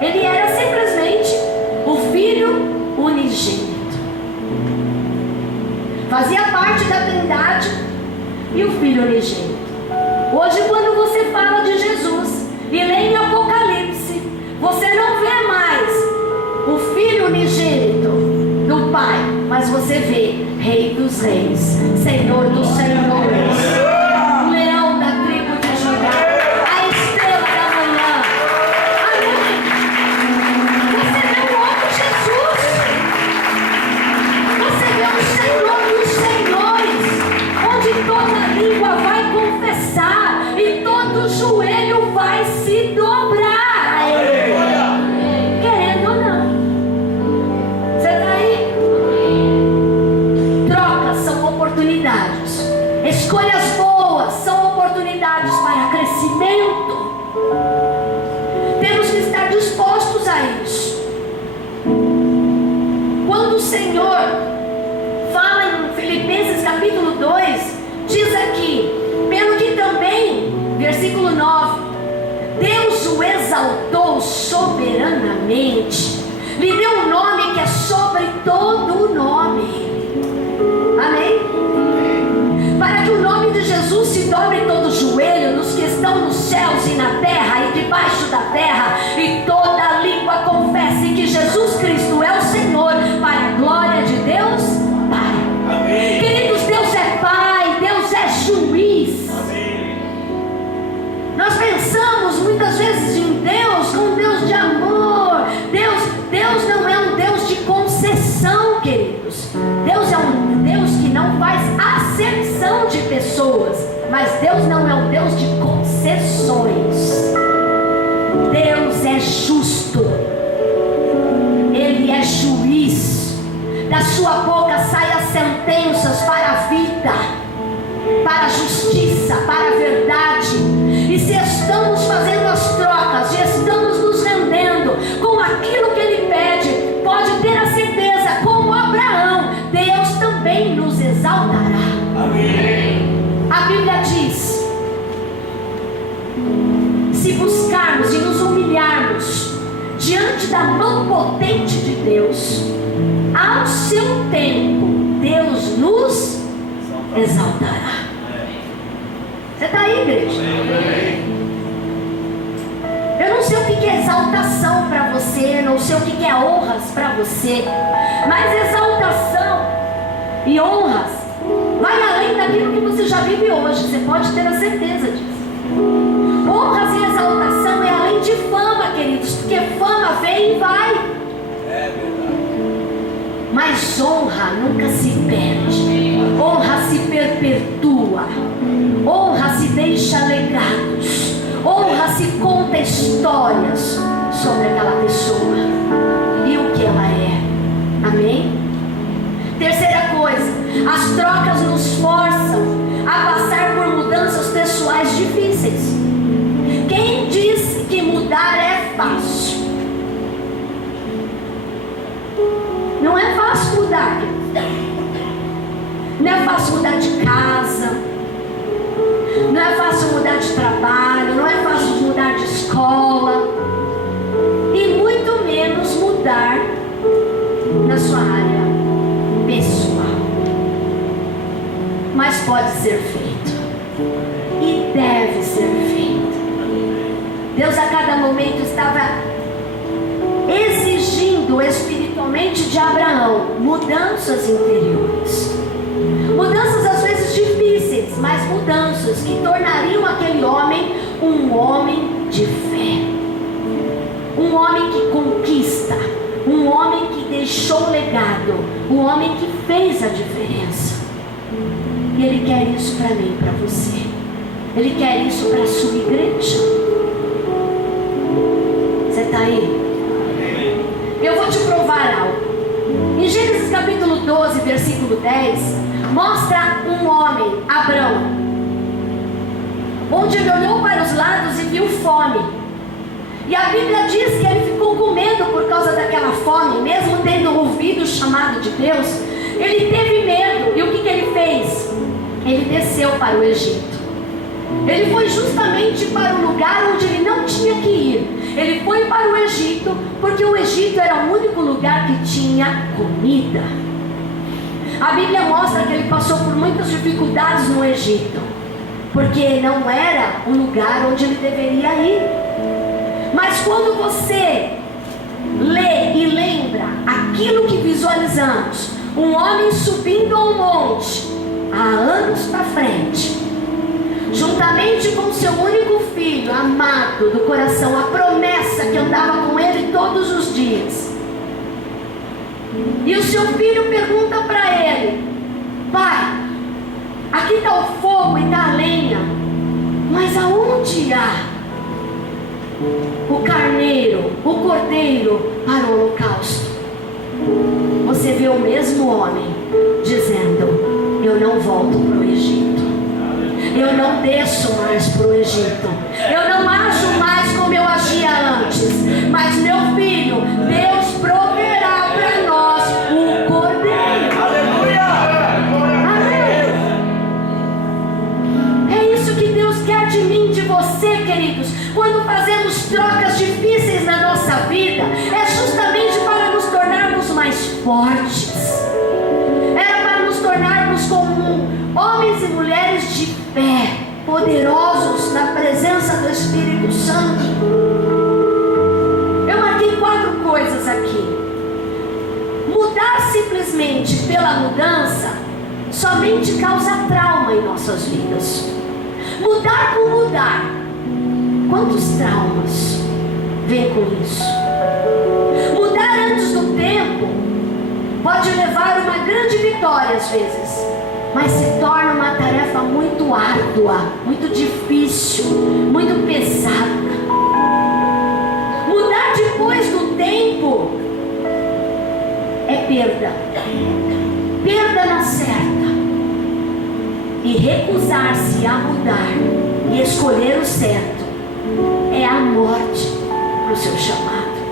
ele era simplesmente o Filho unigênito. Fazia parte da Trindade e o Filho unigênito. Hoje, quando você fala de Jesus e lê em Apocalipse, você não vê mais o Filho unigênito do Pai, mas você vê Rei dos Reis, Senhor dos Senhores, Leão da tribo de Judá, a estrela da manhã. Amém. exaltou soberanamente, lhe deu um nome que é sobre todo o nome. Amém? Para que o nome de Jesus se dobre todo o joelho, nos que estão nos céus e na terra e debaixo da terra, e toda língua confesse que Jesus Cristo é o Senhor, para a glória de Deus Pai. Amém. Queridos, Deus é Pai, Deus é juiz. Amém. Nós pensamos muitas vezes em Deus como um Deus de amor. Deus não é um Deus de concessão, queridos. Deus é um Deus que não faz acepção de pessoas, mas Deus não é um Deus de concessões. Deus é justo, Ele é juiz. Da sua boca saem as sentenças para a vida, para a justiça, para a verdade. E se estamos fazendo as trocas, e estamos nos rendendo com aquilo que Ele pede, pode ter a certeza, como Abraão, Deus também nos exaltará. Amém. A Bíblia diz: se buscarmos e nos humilharmos diante da mão potente de Deus, ao seu tempo, Deus nos exaltará. Você está aí, igreja? Eu não sei o que é exaltação para você, não sei o que é honras para você, mas exaltação e honras vai além daquilo que você já vive hoje, você pode ter a certeza disso. Honras e exaltação é além de fama, queridos, porque fama vem e vai. É verdade. Mas honra nunca se perde, honra se perpetua, honra se deixa legados, honra se conta histórias sobre aquela pessoa e o que ela é. Amém? Terceira coisa, as trocas nos forçam a passar por mudanças pessoais difíceis. Quem disse que mudar é fácil? Não é fácil mudar. Não é fácil mudar de casa. Não é fácil mudar de trabalho. Não é fácil mudar de escola. E muito menos mudar na sua área pessoal. Mas pode ser feito. E deve ser feito. Deus a cada momento estava exigindo espiritualmente de Abraão mudanças interiores. Mudanças às vezes difíceis, mas mudanças que tornariam aquele homem um homem de fé. Um homem que conquista. Um homem que deixou legado. Um homem que fez a diferença. E Ele quer isso para mim e para você. Ele quer isso para a sua igreja. Você está aí? Eu vou te provar algo. Em Gênesis capítulo 12, versículo 10, mostra um homem, Abrão, onde ele olhou para os lados e viu fome. E a Bíblia diz que ele ficou com medo por causa daquela fome, mesmo tendo ouvido o chamado de Deus. Ele teve medo. E o que ele fez? Ele desceu para o Egito. Ele foi justamente para o lugar onde ele não tinha que ir. Ele foi para o Egito, porque o Egito era o único lugar que tinha comida. A Bíblia mostra que ele passou por muitas dificuldades no Egito, porque não era o lugar onde ele deveria ir. Mas quando você lê e lembra aquilo que visualizamos, um homem subindo a um monte, há anos para frente, juntamente com seu único filho, amado do coração, a promessa que andava com ele todos os dias. E o seu filho pergunta para ele: pai, aqui está o fogo e está a lenha, mas aonde há o carneiro, o cordeiro para o holocausto? Você vê o mesmo homem dizendo: eu não volto para o Egito. Eu não desço mais para o Egito. Eu não ajo mais como eu agia antes. Mas meu filho, Deus proverá para nós o cordeiro. Aleluia! Amém. É isso que Deus quer de mim, de você, queridos. Quando fazemos trocas de vida é justamente para nos tornarmos mais fortes. Era para nos tornarmos como homens e mulheres de fé, poderosos na presença do Espírito Santo. Eu marquei 4 coisas aqui. Mudar simplesmente pela mudança somente causa trauma em nossas vidas. Mudar por mudar, quantos traumas vem com isso? Mudar antes do tempo pode levar a uma grande vitória às vezes, mas se torna uma tarefa muito árdua, muito difícil, muito pesada. Mudar depois do tempo é perda na certa. E recusar-se a mudar e escolher o certo é a morte para o seu chamado.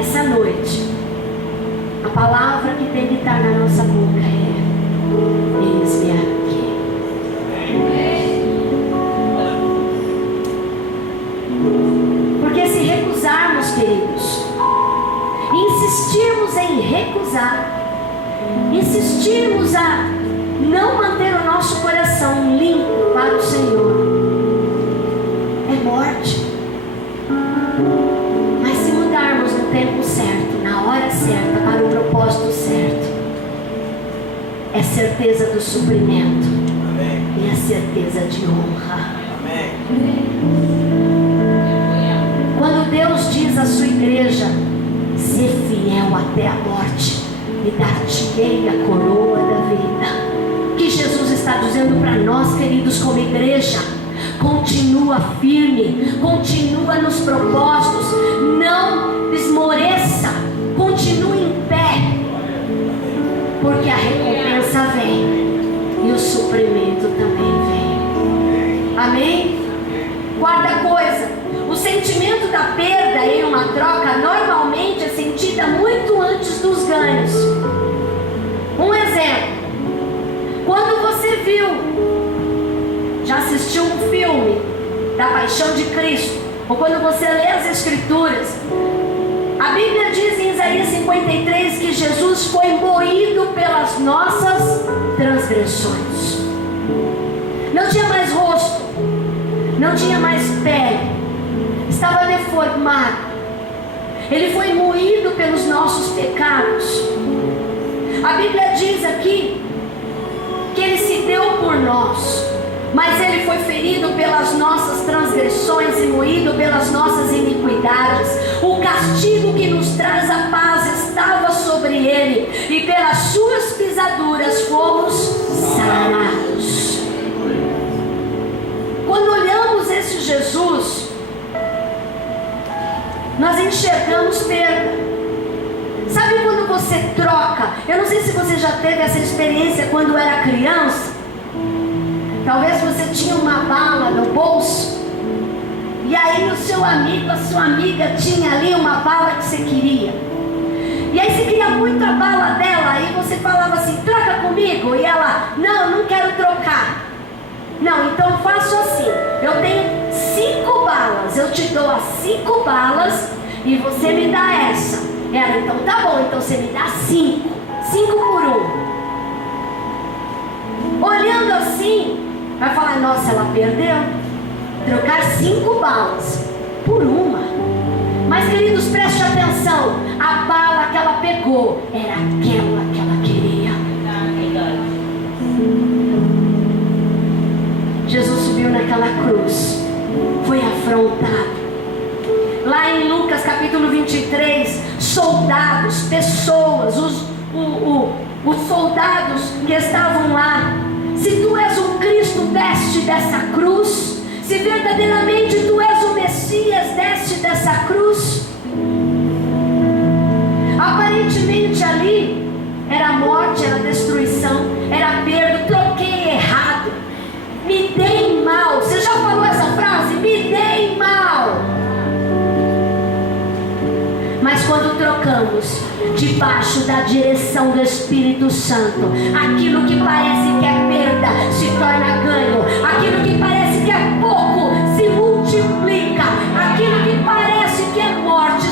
Essa noite, a palavra que tem que estar na nossa boca é: eis-me aqui. Porque se recusarmos, queridos, insistirmos em recusar, insistirmos a não manter o nosso coração limpo para o Senhor, é morte. Mas se mudarmos no tempo certo, na hora certa, para o propósito certo, é certeza do suprimento. Amém. E a certeza de honra. Amém. Quando Deus diz à sua igreja: ser fiel até a morte, e dar-te-ei a coroa da vida, que Jesus está dizendo para nós, queridos, como igreja: continua firme, continua nos propósitos, não esmoreça, continue em pé, porque a recompensa vem e o suprimento também vem. Amém? Quarta coisa: o sentimento da perda em uma troca normalmente é sentida muito antes dos ganhos. Um exemplo: quando você já assistiu um filme da Paixão de Cristo, ou quando você lê as Escrituras, a Bíblia diz em Isaías 53 que Jesus foi moído pelas nossas transgressões. Não tinha mais rosto, não tinha mais pele, estava deformado. Ele foi moído pelos nossos pecados. A Bíblia diz aqui que Ele se deu por nós, mas Ele foi ferido pelas nossas transgressões e moído pelas nossas iniquidades. O castigo que nos traz a paz estava sobre Ele, e pelas suas pisaduras fomos sarados. Quando olhamos esse Jesus, nós enxergamos perda. Sabe quando você troca? Eu não sei se você já teve essa experiência quando era criança. Talvez você tinha uma bala no bolso, e aí o seu amigo, a sua amiga tinha ali uma bala que você queria. E aí você queria muito a bala dela, aí você falava assim: troca comigo. E ela: não, eu não quero trocar. Não, então faço assim: eu tenho 5 balas, eu te dou as 5 balas e você me dá essa. Ela: então tá bom, então você me dá 5 por 1. Olhando assim, vai falar: nossa, ela perdeu. Trocar 5 balas por 1. Mas, queridos, preste atenção: a bala que ela pegou era aquela que ela queria. Jesus subiu naquela cruz, foi afrontado. Lá em Lucas capítulo 23, soldados, pessoas, os soldados que estavam lá: se tu és o Cristo, desce dessa cruz. Se verdadeiramente tu és o Messias, desce dessa cruz. Aparentemente ali era morte, era destruição, era perda. Troquei errado, me dei mal. Você já falou essa frase? Me dei mal. Mas quando trocamos debaixo da direção do Espírito Santo, aquilo que parece que é perda se torna ganho, aquilo que parece que é pouco se multiplica, aquilo que parece que é morte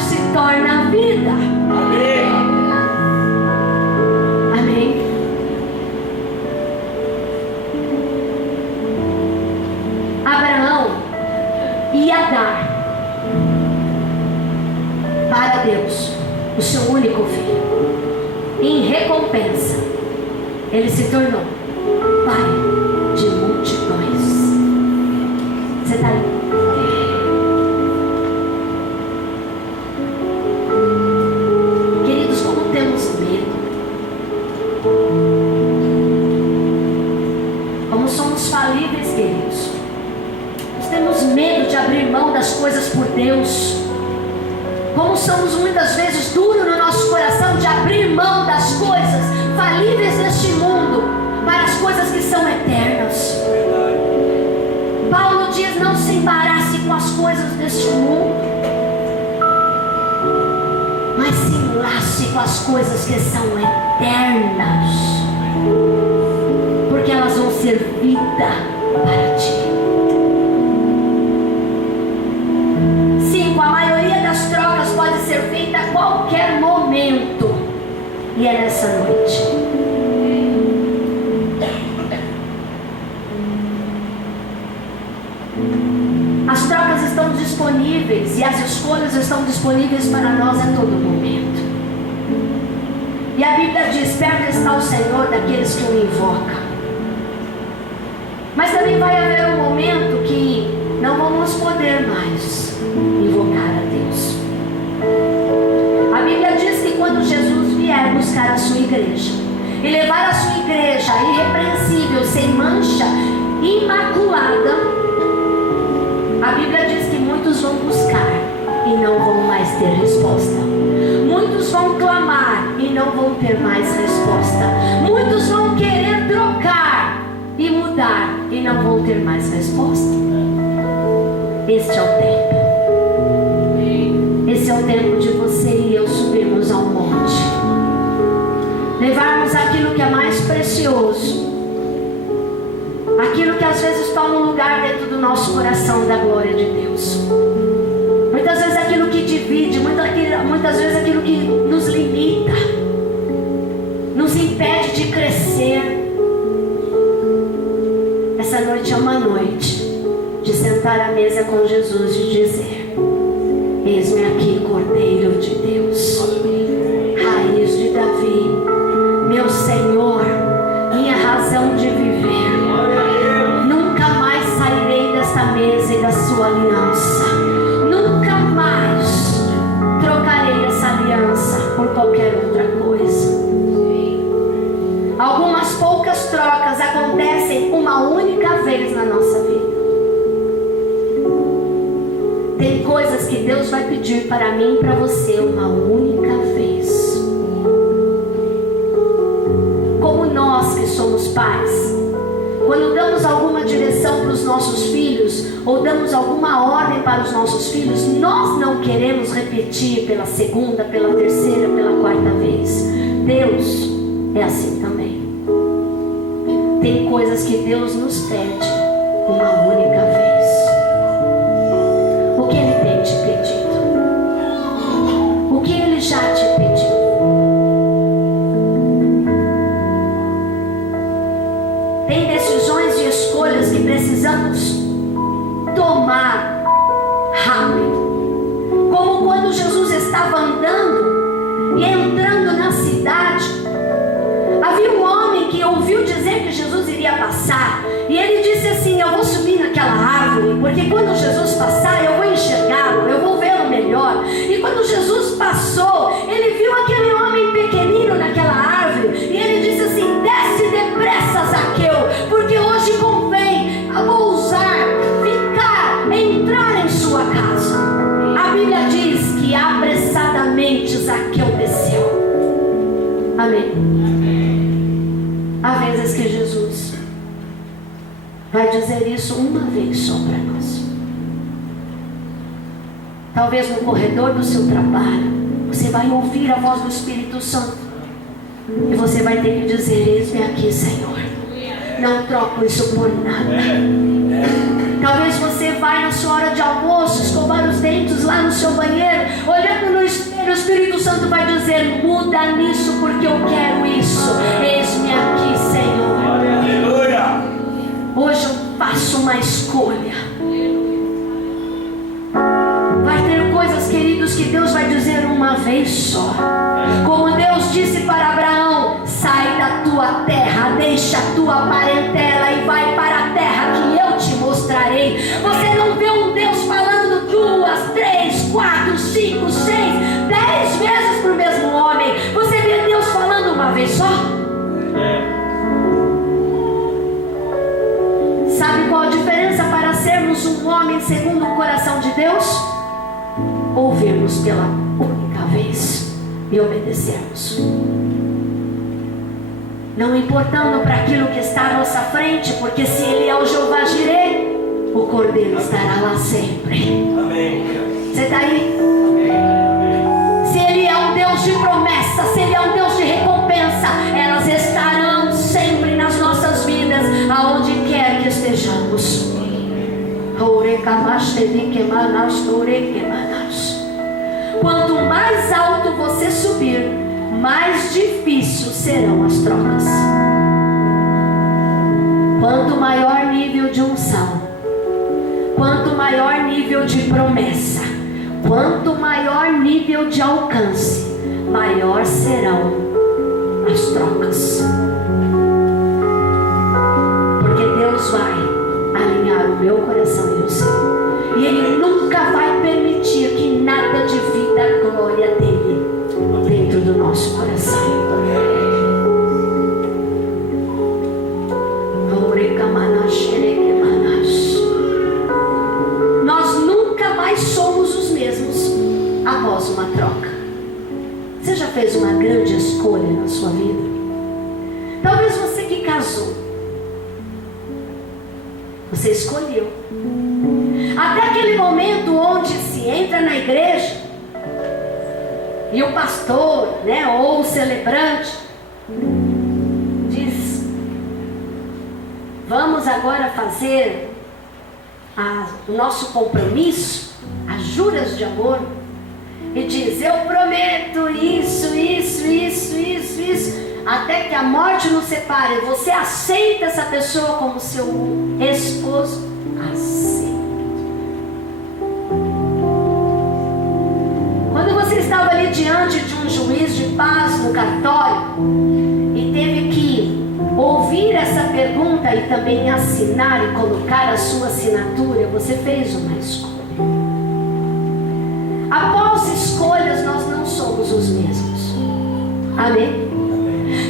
Deus o seu único filho. Em recompensa, ele se tornou pai de multidões. Você está aí? Queridos, como temos medo, como somos falíveis, queridos, nós temos medo de abrir mão das coisas por Deus. Como somos muitas vezes duros no nosso coração de abrir mão das coisas falíveis deste mundo para as coisas que são eternas. Paulo diz: não se embarace com as coisas deste mundo, mas se enlace com as coisas que são eternas, porque elas vão ser vida para ti. A maioria das trocas pode ser feita a qualquer momento, e é nessa noite. As trocas estão disponíveis e as escolhas estão disponíveis para nós a todo momento. E a Bíblia diz: perto está o Senhor daqueles que o invocam. Mas também vai haver um momento que não vamos poder mais invocar a Deus. A Bíblia diz que quando Jesus vier buscar a sua igreja e levar a sua igreja irrepreensível, sem mancha, imaculada, a Bíblia diz que muitos vão buscar e não vão mais ter resposta. Muitos vão clamar e não vão ter mais resposta. Muitos vão querer trocar e mudar e não vão ter mais resposta. Este é o tempo. Esse é o tempo de você e eu subirmos ao monte, levarmos aquilo que é mais precioso, aquilo que às vezes toma um lugar dentro do nosso coração da glória de Deus. Muitas vezes aquilo que divide, muitas vezes aquilo que nos limita, nos impede de crescer. Essa noite é uma noite de sentar à mesa com Jesus e dizer: eis-me aqui, Cordeiro de Deus, raiz de Davi, meu Senhor, minha razão de viver. Nunca mais sairei desta mesa e da sua aliança. Nunca mais trocarei essa aliança por qualquer outra coisa. Algumas poucas trocas acontecem uma única vez na nossa vida. Tem coisas que Deus vai pedir para mim e para você uma única vez. Como nós que somos pais, quando damos alguma direção para os nossos filhos, ou damos alguma ordem para os nossos filhos, nós não queremos repetir pela segunda, pela terceira, pela quarta vez. Deus é assim também. Tem coisas que Deus nos pede uma única vez. O que Ele tem te pedido? O que Ele já te pediu? Tem decisões e escolhas que precisamos tomar rápido. Como quando Jesus estava andando e entrando na cidade, havia um homem que ouviu dizer que Jesus iria passar, e ele disse assim: eu vou subir naquela árvore, porque quando Jesus passar eu vou enxergá-lo, eu vou vê-lo melhor. E quando Jesus passou, ele viu aquele homem pequenino naquela árvore, e ele disse assim: desce depressa, Zaqueu, porque hoje convém ousar, ficar, entrar em sua casa. A Bíblia diz que apressadamente Zaqueu desceu. Amém. Há vezes que Jesus vai dizer isso uma vez só para nós. Talvez no corredor do seu trabalho, você vai ouvir a voz do Espírito Santo, e você vai ter que dizer: eis-me aqui, Senhor, não troco isso por nada. Talvez você vai na sua hora de almoço escovar os dentes lá no seu banheiro, olhando no espelho, o Espírito Santo vai dizer: muda nisso porque eu quero isso. Eis-me aqui, Senhor. Aleluia. Hoje eu faço uma escolha. Vai ter coisas, queridos, queridos, que Deus vai dizer uma vez só. Como Deus disse para Abraão: sai da tua terra, deixa a tua parentela e vai para a terra que eu te mostrarei. Você não vê um Deus falando 2, 3, 4, 5, 6, 10 vezes para o mesmo homem. Você vê Deus falando uma vez só? Sabe qual a diferença para sermos um homem segundo o coração de Deus? Ouvirmos pela única vez e obedecermos. Não importando para aquilo que está à nossa frente, porque se Ele é o Jeová Jireh, o Cordeiro estará lá sempre. Amém. Você está aí? Se Ele é um Deus de promessa, se Ele é um Deus de recompensa, elas estarão sempre nas nossas vidas, aonde quer que estejamos. Quanto mais alto você subir, mais difícil serão as trocas. Quanto maior nível de unção, quanto maior nível de promessa, quanto maior nível de alcance, maior serão as trocas. Porque Deus vai alinhar o meu coração e o seu. E Ele nunca vai permitir que nada divida a glória dEle dentro do nosso coração. Nós nunca mais somos os mesmos após uma troca. Você já fez uma grande escolha na sua vida? Talvez você que casou, você escolheu. Até aquele momento onde se entra na igreja e o pastor, ou o celebrante diz: vamos agora fazer o nosso compromisso, as juras de amor, e diz: eu prometo isso, até que a morte nos separe. Você aceita essa pessoa como seu esposo? Aceita. Quando você estava ali diante de um juiz de paz no cartório e teve que ouvir essa pergunta e também assinar e colocar a sua assinatura, você fez uma escolha. Após escolhas, nós não somos os mesmos. Amém?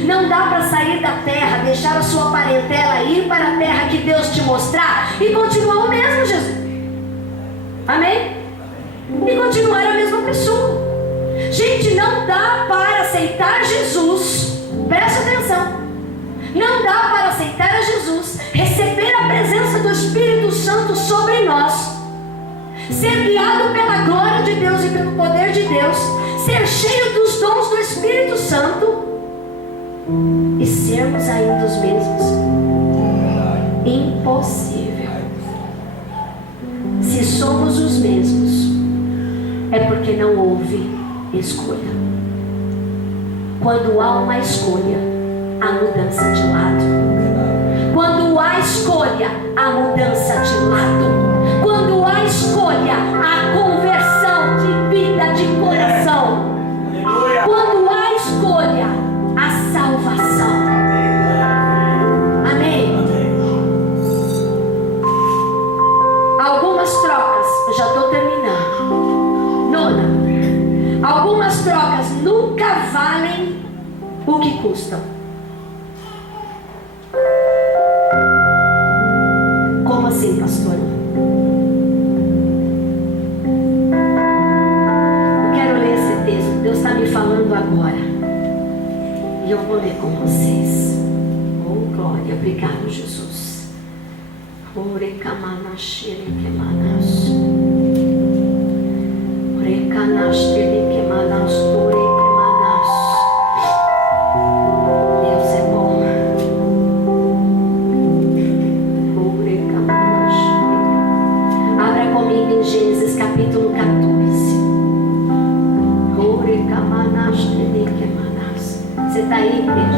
Não dá para sair da terra, deixar a sua parentela, ir para a terra que Deus te mostrar e continuar o mesmo, Jesus. Amém? E continuar a mesma pessoa. Gente, não dá para aceitar Jesus. Presta atenção. Não dá para aceitar a Jesus, receber a presença do Espírito Santo sobre nós, ser guiado pela glória de Deus e pelo poder de Deus, ser cheio dos dons do Espírito Santo e sermos ainda os mesmos. Impossível. Se somos os mesmos, é porque não houve escolha. Quando há uma escolha, há mudança de lado. Quando há escolha, há mudança de lado. Quando há escolha, há conversão de vida, de coração. Quando há escolha, há salvação. Amém? Algumas trocas, eu já estou terminando. Nona, algumas trocas nunca valem o que custam. Como assim, pastor? Eu quero ler esse texto. Deus está me falando agora. E eu vou ler com vocês. Oh, glória. Obrigado, Jesus. Orecamanaxerequemanas. Orecanaxerequemanas. Orecamanas. Deus é bom. Orecamanas. Abra comigo em Gênesis capítulo 14. Orecamanaxerequemanas. Você está aí, igreja?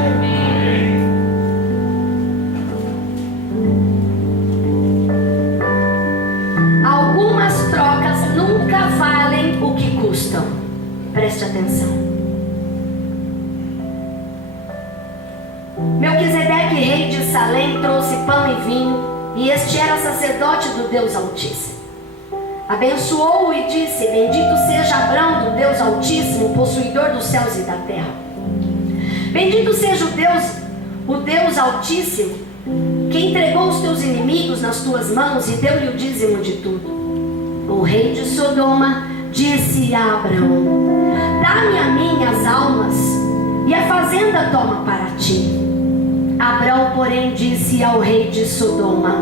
Algumas trocas nunca valem o que custam. Preste atenção. Melquisedeque, rei de Salém, trouxe pão e vinho, e este era sacerdote do Deus Altíssimo. Abençoou-o e disse: bendito seja Abrão do Deus Altíssimo, possuidor dos céus e da terra. Bendito seja o Deus Altíssimo, que entregou os teus inimigos nas tuas mãos e deu-lhe o dízimo de tudo. O rei de Sodoma disse a Abrão: dá-me a mim as almas, e a fazenda toma para ti. Abrão, porém, disse ao rei de Sodoma: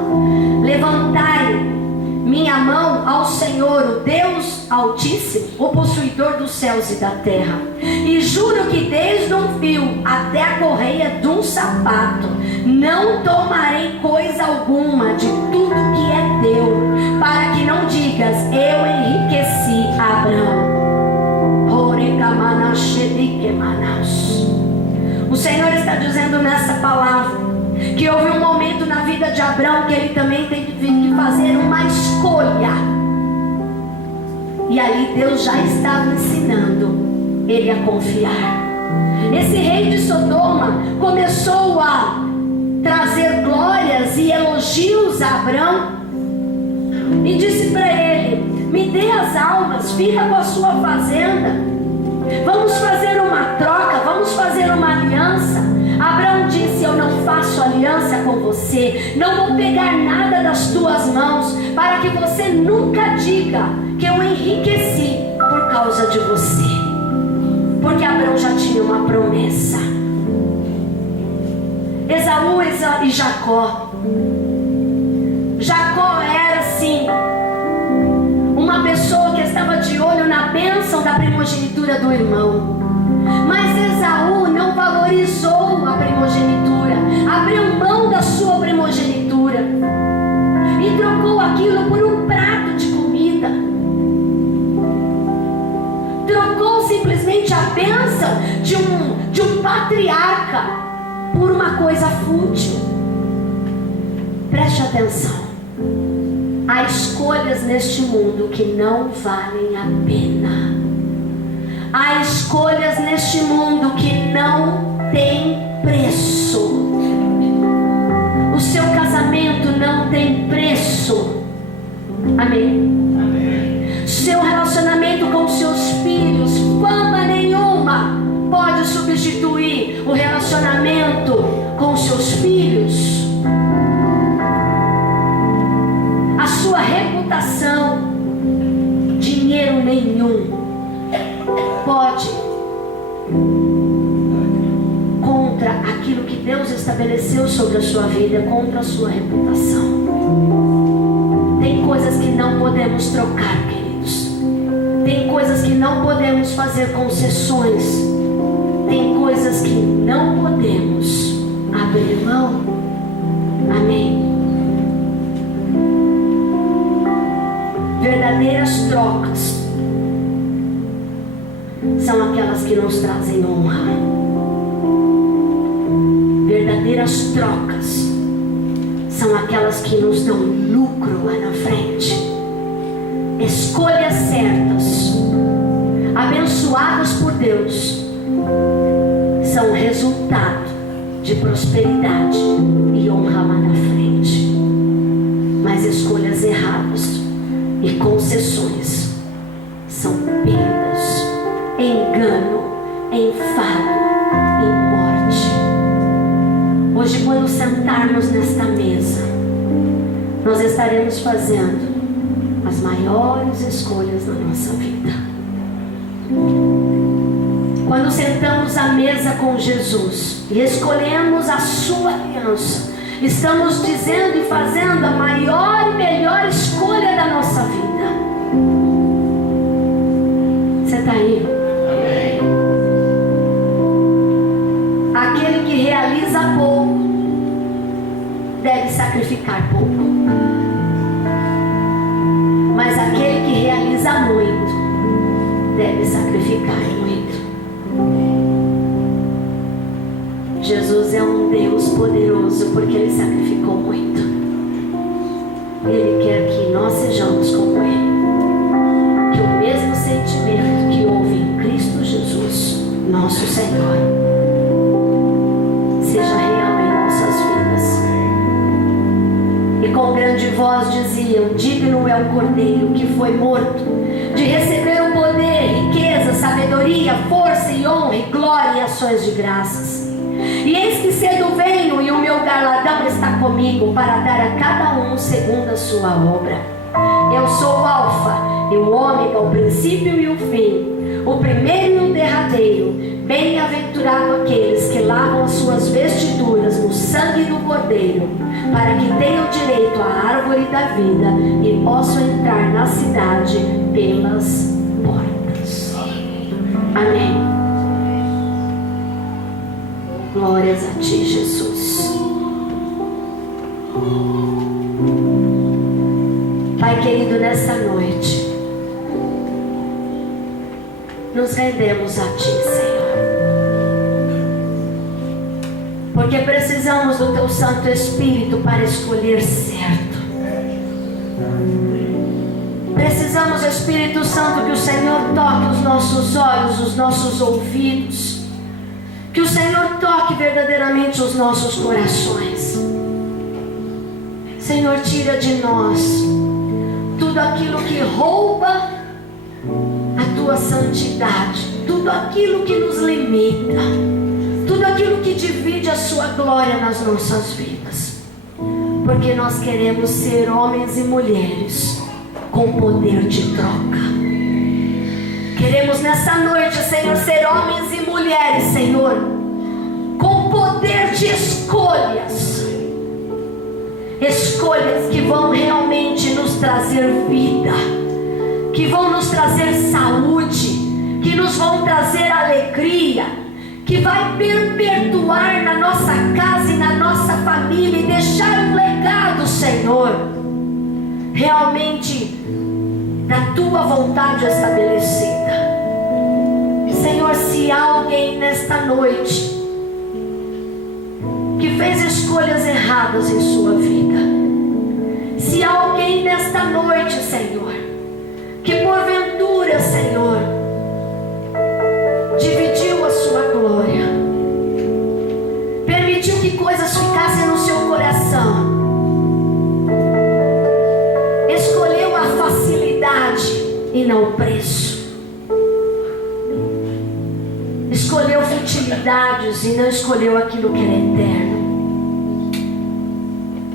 levantai minha mão ao Senhor, o Deus Altíssimo, o possuidor dos céus e da terra, e juro que desde um fio até a correia de um sapato não tomarei coisa alguma de tudo que é teu, para que não digas: eu enriqueci Abrão. O Senhor está dizendo nessa palavra que houve um momento na vida de Abrão que ele também teve que fazer uma escolha. E ali Deus já estava ensinando ele a confiar. Esse rei de Sodoma começou a trazer glórias e elogios a Abrão e disse para ele: me dê as almas, fica com a sua fazenda, vamos fazer uma troca, vamos fazer uma aliança. Abraão disse: eu não faço aliança com você, não vou pegar nada das tuas mãos, para que você nunca diga que eu enriqueci por causa de você. Porque Abraão já tinha uma promessa. Esaú e Jacó. Jacó era assim uma pessoa que estava de olho na bênção da primogenitura do irmão. Mas Esaú não valorizou a primogenitura, abriu mão da sua primogenitura e trocou aquilo por um prato de comida. Trocou simplesmente a bênção de um patriarca por uma coisa fútil. Preste atenção. Há escolhas neste mundo que não valem a pena. Há escolhas neste mundo que não têm preço. O seu casamento não tem preço. Amém? Amém. Seu relacionamento com seus filhos, fama nenhuma pode substituir o relacionamento com seus filhos. A sua reputação, dinheiro nenhum pode contra aquilo que Deus estabeleceu sobre a sua vida, contra a sua reputação. Tem coisas que não podemos trocar, queridos. Tem coisas que não podemos fazer concessões. Tem coisas que não podemos abrir mão. Amém. Verdadeiras trocas são aquelas que nos trazem honra. Verdadeiras trocas são aquelas que nos dão lucro lá na frente. Escolhas certas, abençoadas por Deus, são resultado de prosperidade e honra lá na frente. Mas escolhas erradas e concessões são perdas, engano, enfado e morte. Hoje, quando sentarmos nesta mesa, nós estaremos fazendo as maiores escolhas na nossa vida. Quando sentamos à mesa com Jesus e escolhemos a sua aliança, estamos dizendo e fazendo a maior e melhor escolha da nossa vida. Você está aí? Amém. Aquele que realiza pouco deve sacrificar pouco. Mas aquele que realiza muito deve sacrificar muito. Jesus é um Deus poderoso porque Ele sacrificou muito. Ele quer que nós sejamos como Ele. Que o mesmo sentimento que houve em Cristo nosso Senhor seja real em nossas vidas. E com grande voz diziam: digno é o Cordeiro que foi morto de receber o poder, riqueza, sabedoria, força e honra e glória e ações de graças. E eis que cedo venho, e o meu galardão está comigo, para dar a cada um segundo a sua obra. Eu sou o Alfa e o Ômega, o princípio e o fim, o primeiro e o derradeiro. Bem-aventurado aqueles que lavam as suas vestiduras no sangue do Cordeiro, para que tenham direito à árvore da vida e possam entrar na cidade pelas portas. Amém. Glórias a ti, Jesus. Pai querido, nessa noite nos rendemos a ti, Senhor, porque precisamos do teu Santo Espírito para escolher certo. Precisamos, Espírito Santo, que o Senhor toque os nossos olhos, os nossos ouvidos, que o Senhor toque verdadeiramente os nossos corações. Senhor, tira de nós tudo aquilo que rouba a tua santidade, tudo aquilo que nos limita, tudo aquilo que divide a sua glória nas nossas vidas, porque nós queremos ser homens e mulheres com poder de troca. Queremos nessa noite, Senhor, ser homens e mulheres, Senhor, com poder de escolhas. Escolhas que vão realmente nos trazer vida, que vão nos trazer saúde, que nos vão trazer alegria, que vai perpetuar na nossa casa e na nossa família e deixar um legado, Senhor, realmente da tua vontade estabelecida. Senhor, se há alguém nesta noite que fez escolhas erradas em sua vida, se há alguém nesta noite, Senhor, que porventura, Senhor, dividiu a sua glória, permitiu que coisas ficassem no seu coração, escolheu a facilidade e não o preço, escolheu futilidades e não escolheu aquilo que era eterno.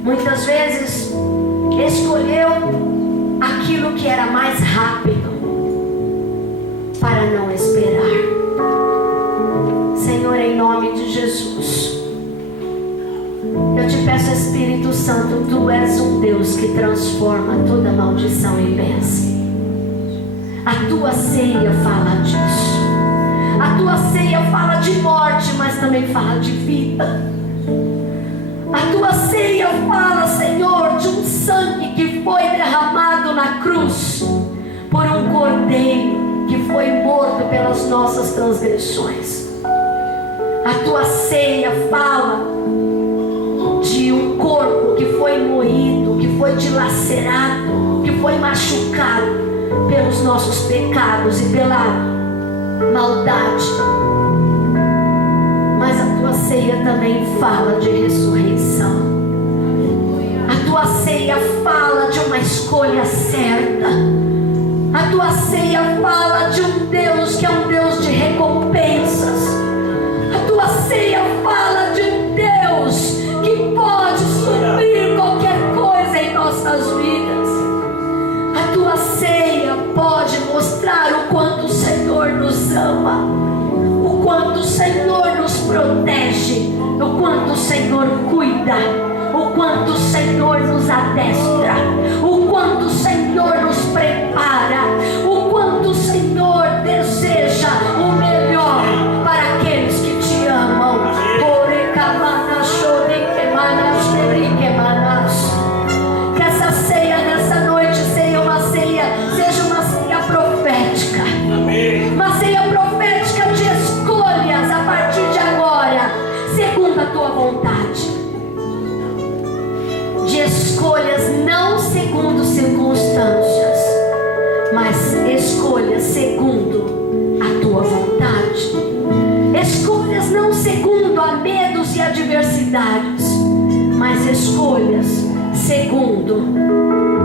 Muitas vezes escolheu aquilo que era mais rápido para não esperar. Senhor, em nome de Jesus, eu te peço, Espírito Santo, tu és um Deus que transforma toda maldição em bênção. A tua ceia fala disso. A tua ceia fala de morte, mas também fala de vida. A tua ceia fala, Senhor, de um sangue que foi derramado na cruz por um cordeiro que foi morto pelas nossas transgressões. A tua ceia fala de um corpo que foi moído, que foi dilacerado, que foi machucado pelos nossos pecados e pela maldade. Mas a tua ceia também fala de ressurreição. A tua ceia fala de uma escolha certa. A tua ceia fala de um Deus que é um Deus de recompensas. A tua ceia fala de um Deus que pode suprir qualquer coisa em nossas vidas. A tua ceia pode mostrar o quanto o Senhor nos ama, o quanto o Senhor nos protege, o quanto o Senhor cuida, o quanto o Senhor nos adestra, o quanto o Senhor nos prepara, o quanto o Senhor deseja o melhor para aqueles que te amam. Que essa ceia nessa noite seja uma ceia profética. Uma ceia profética de escolhas a partir de agora, segundo a tua vontade. De escolhas não segundo circunstâncias, mas adversidades, mas escolhas segundo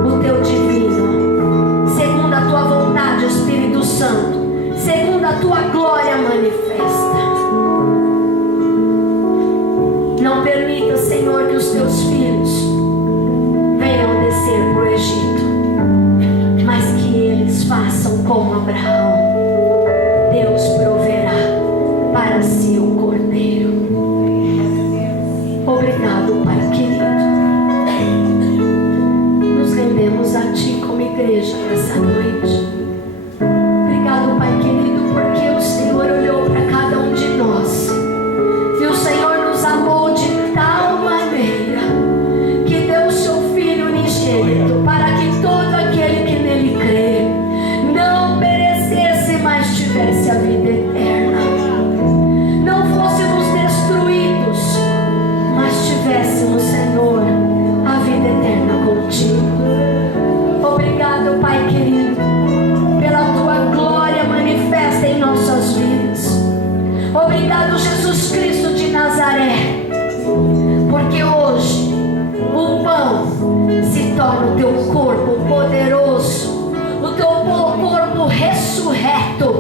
o teu divino, segundo a tua vontade, Espírito Santo, segundo a tua glória manifesta. Não permita, Senhor, que os teus filhos venham descer para o Egito, mas que eles façam como Abraão. Deus proverá para si o cordeiro. Obrigado, Pai querido. Nos rendemos a Ti como igreja nessa noite. Obrigado, Pai querido, porque o Senhor olhou para cada um de nós e o Senhor nos amou de tal maneira que deu o seu Filho unigênito para que todo aquele que nele crê não perecesse, mas tivesse a vida eterna. Não fôssemos destruídos, mas tivéssemos, Senhor, a vida eterna contigo. Obrigado, Pai querido, pela tua glória manifesta em nossas vidas. Obrigado, Jesus Cristo de Nazaré, porque hoje o pão se torna o teu corpo poderoso, o teu corpo ressurreto,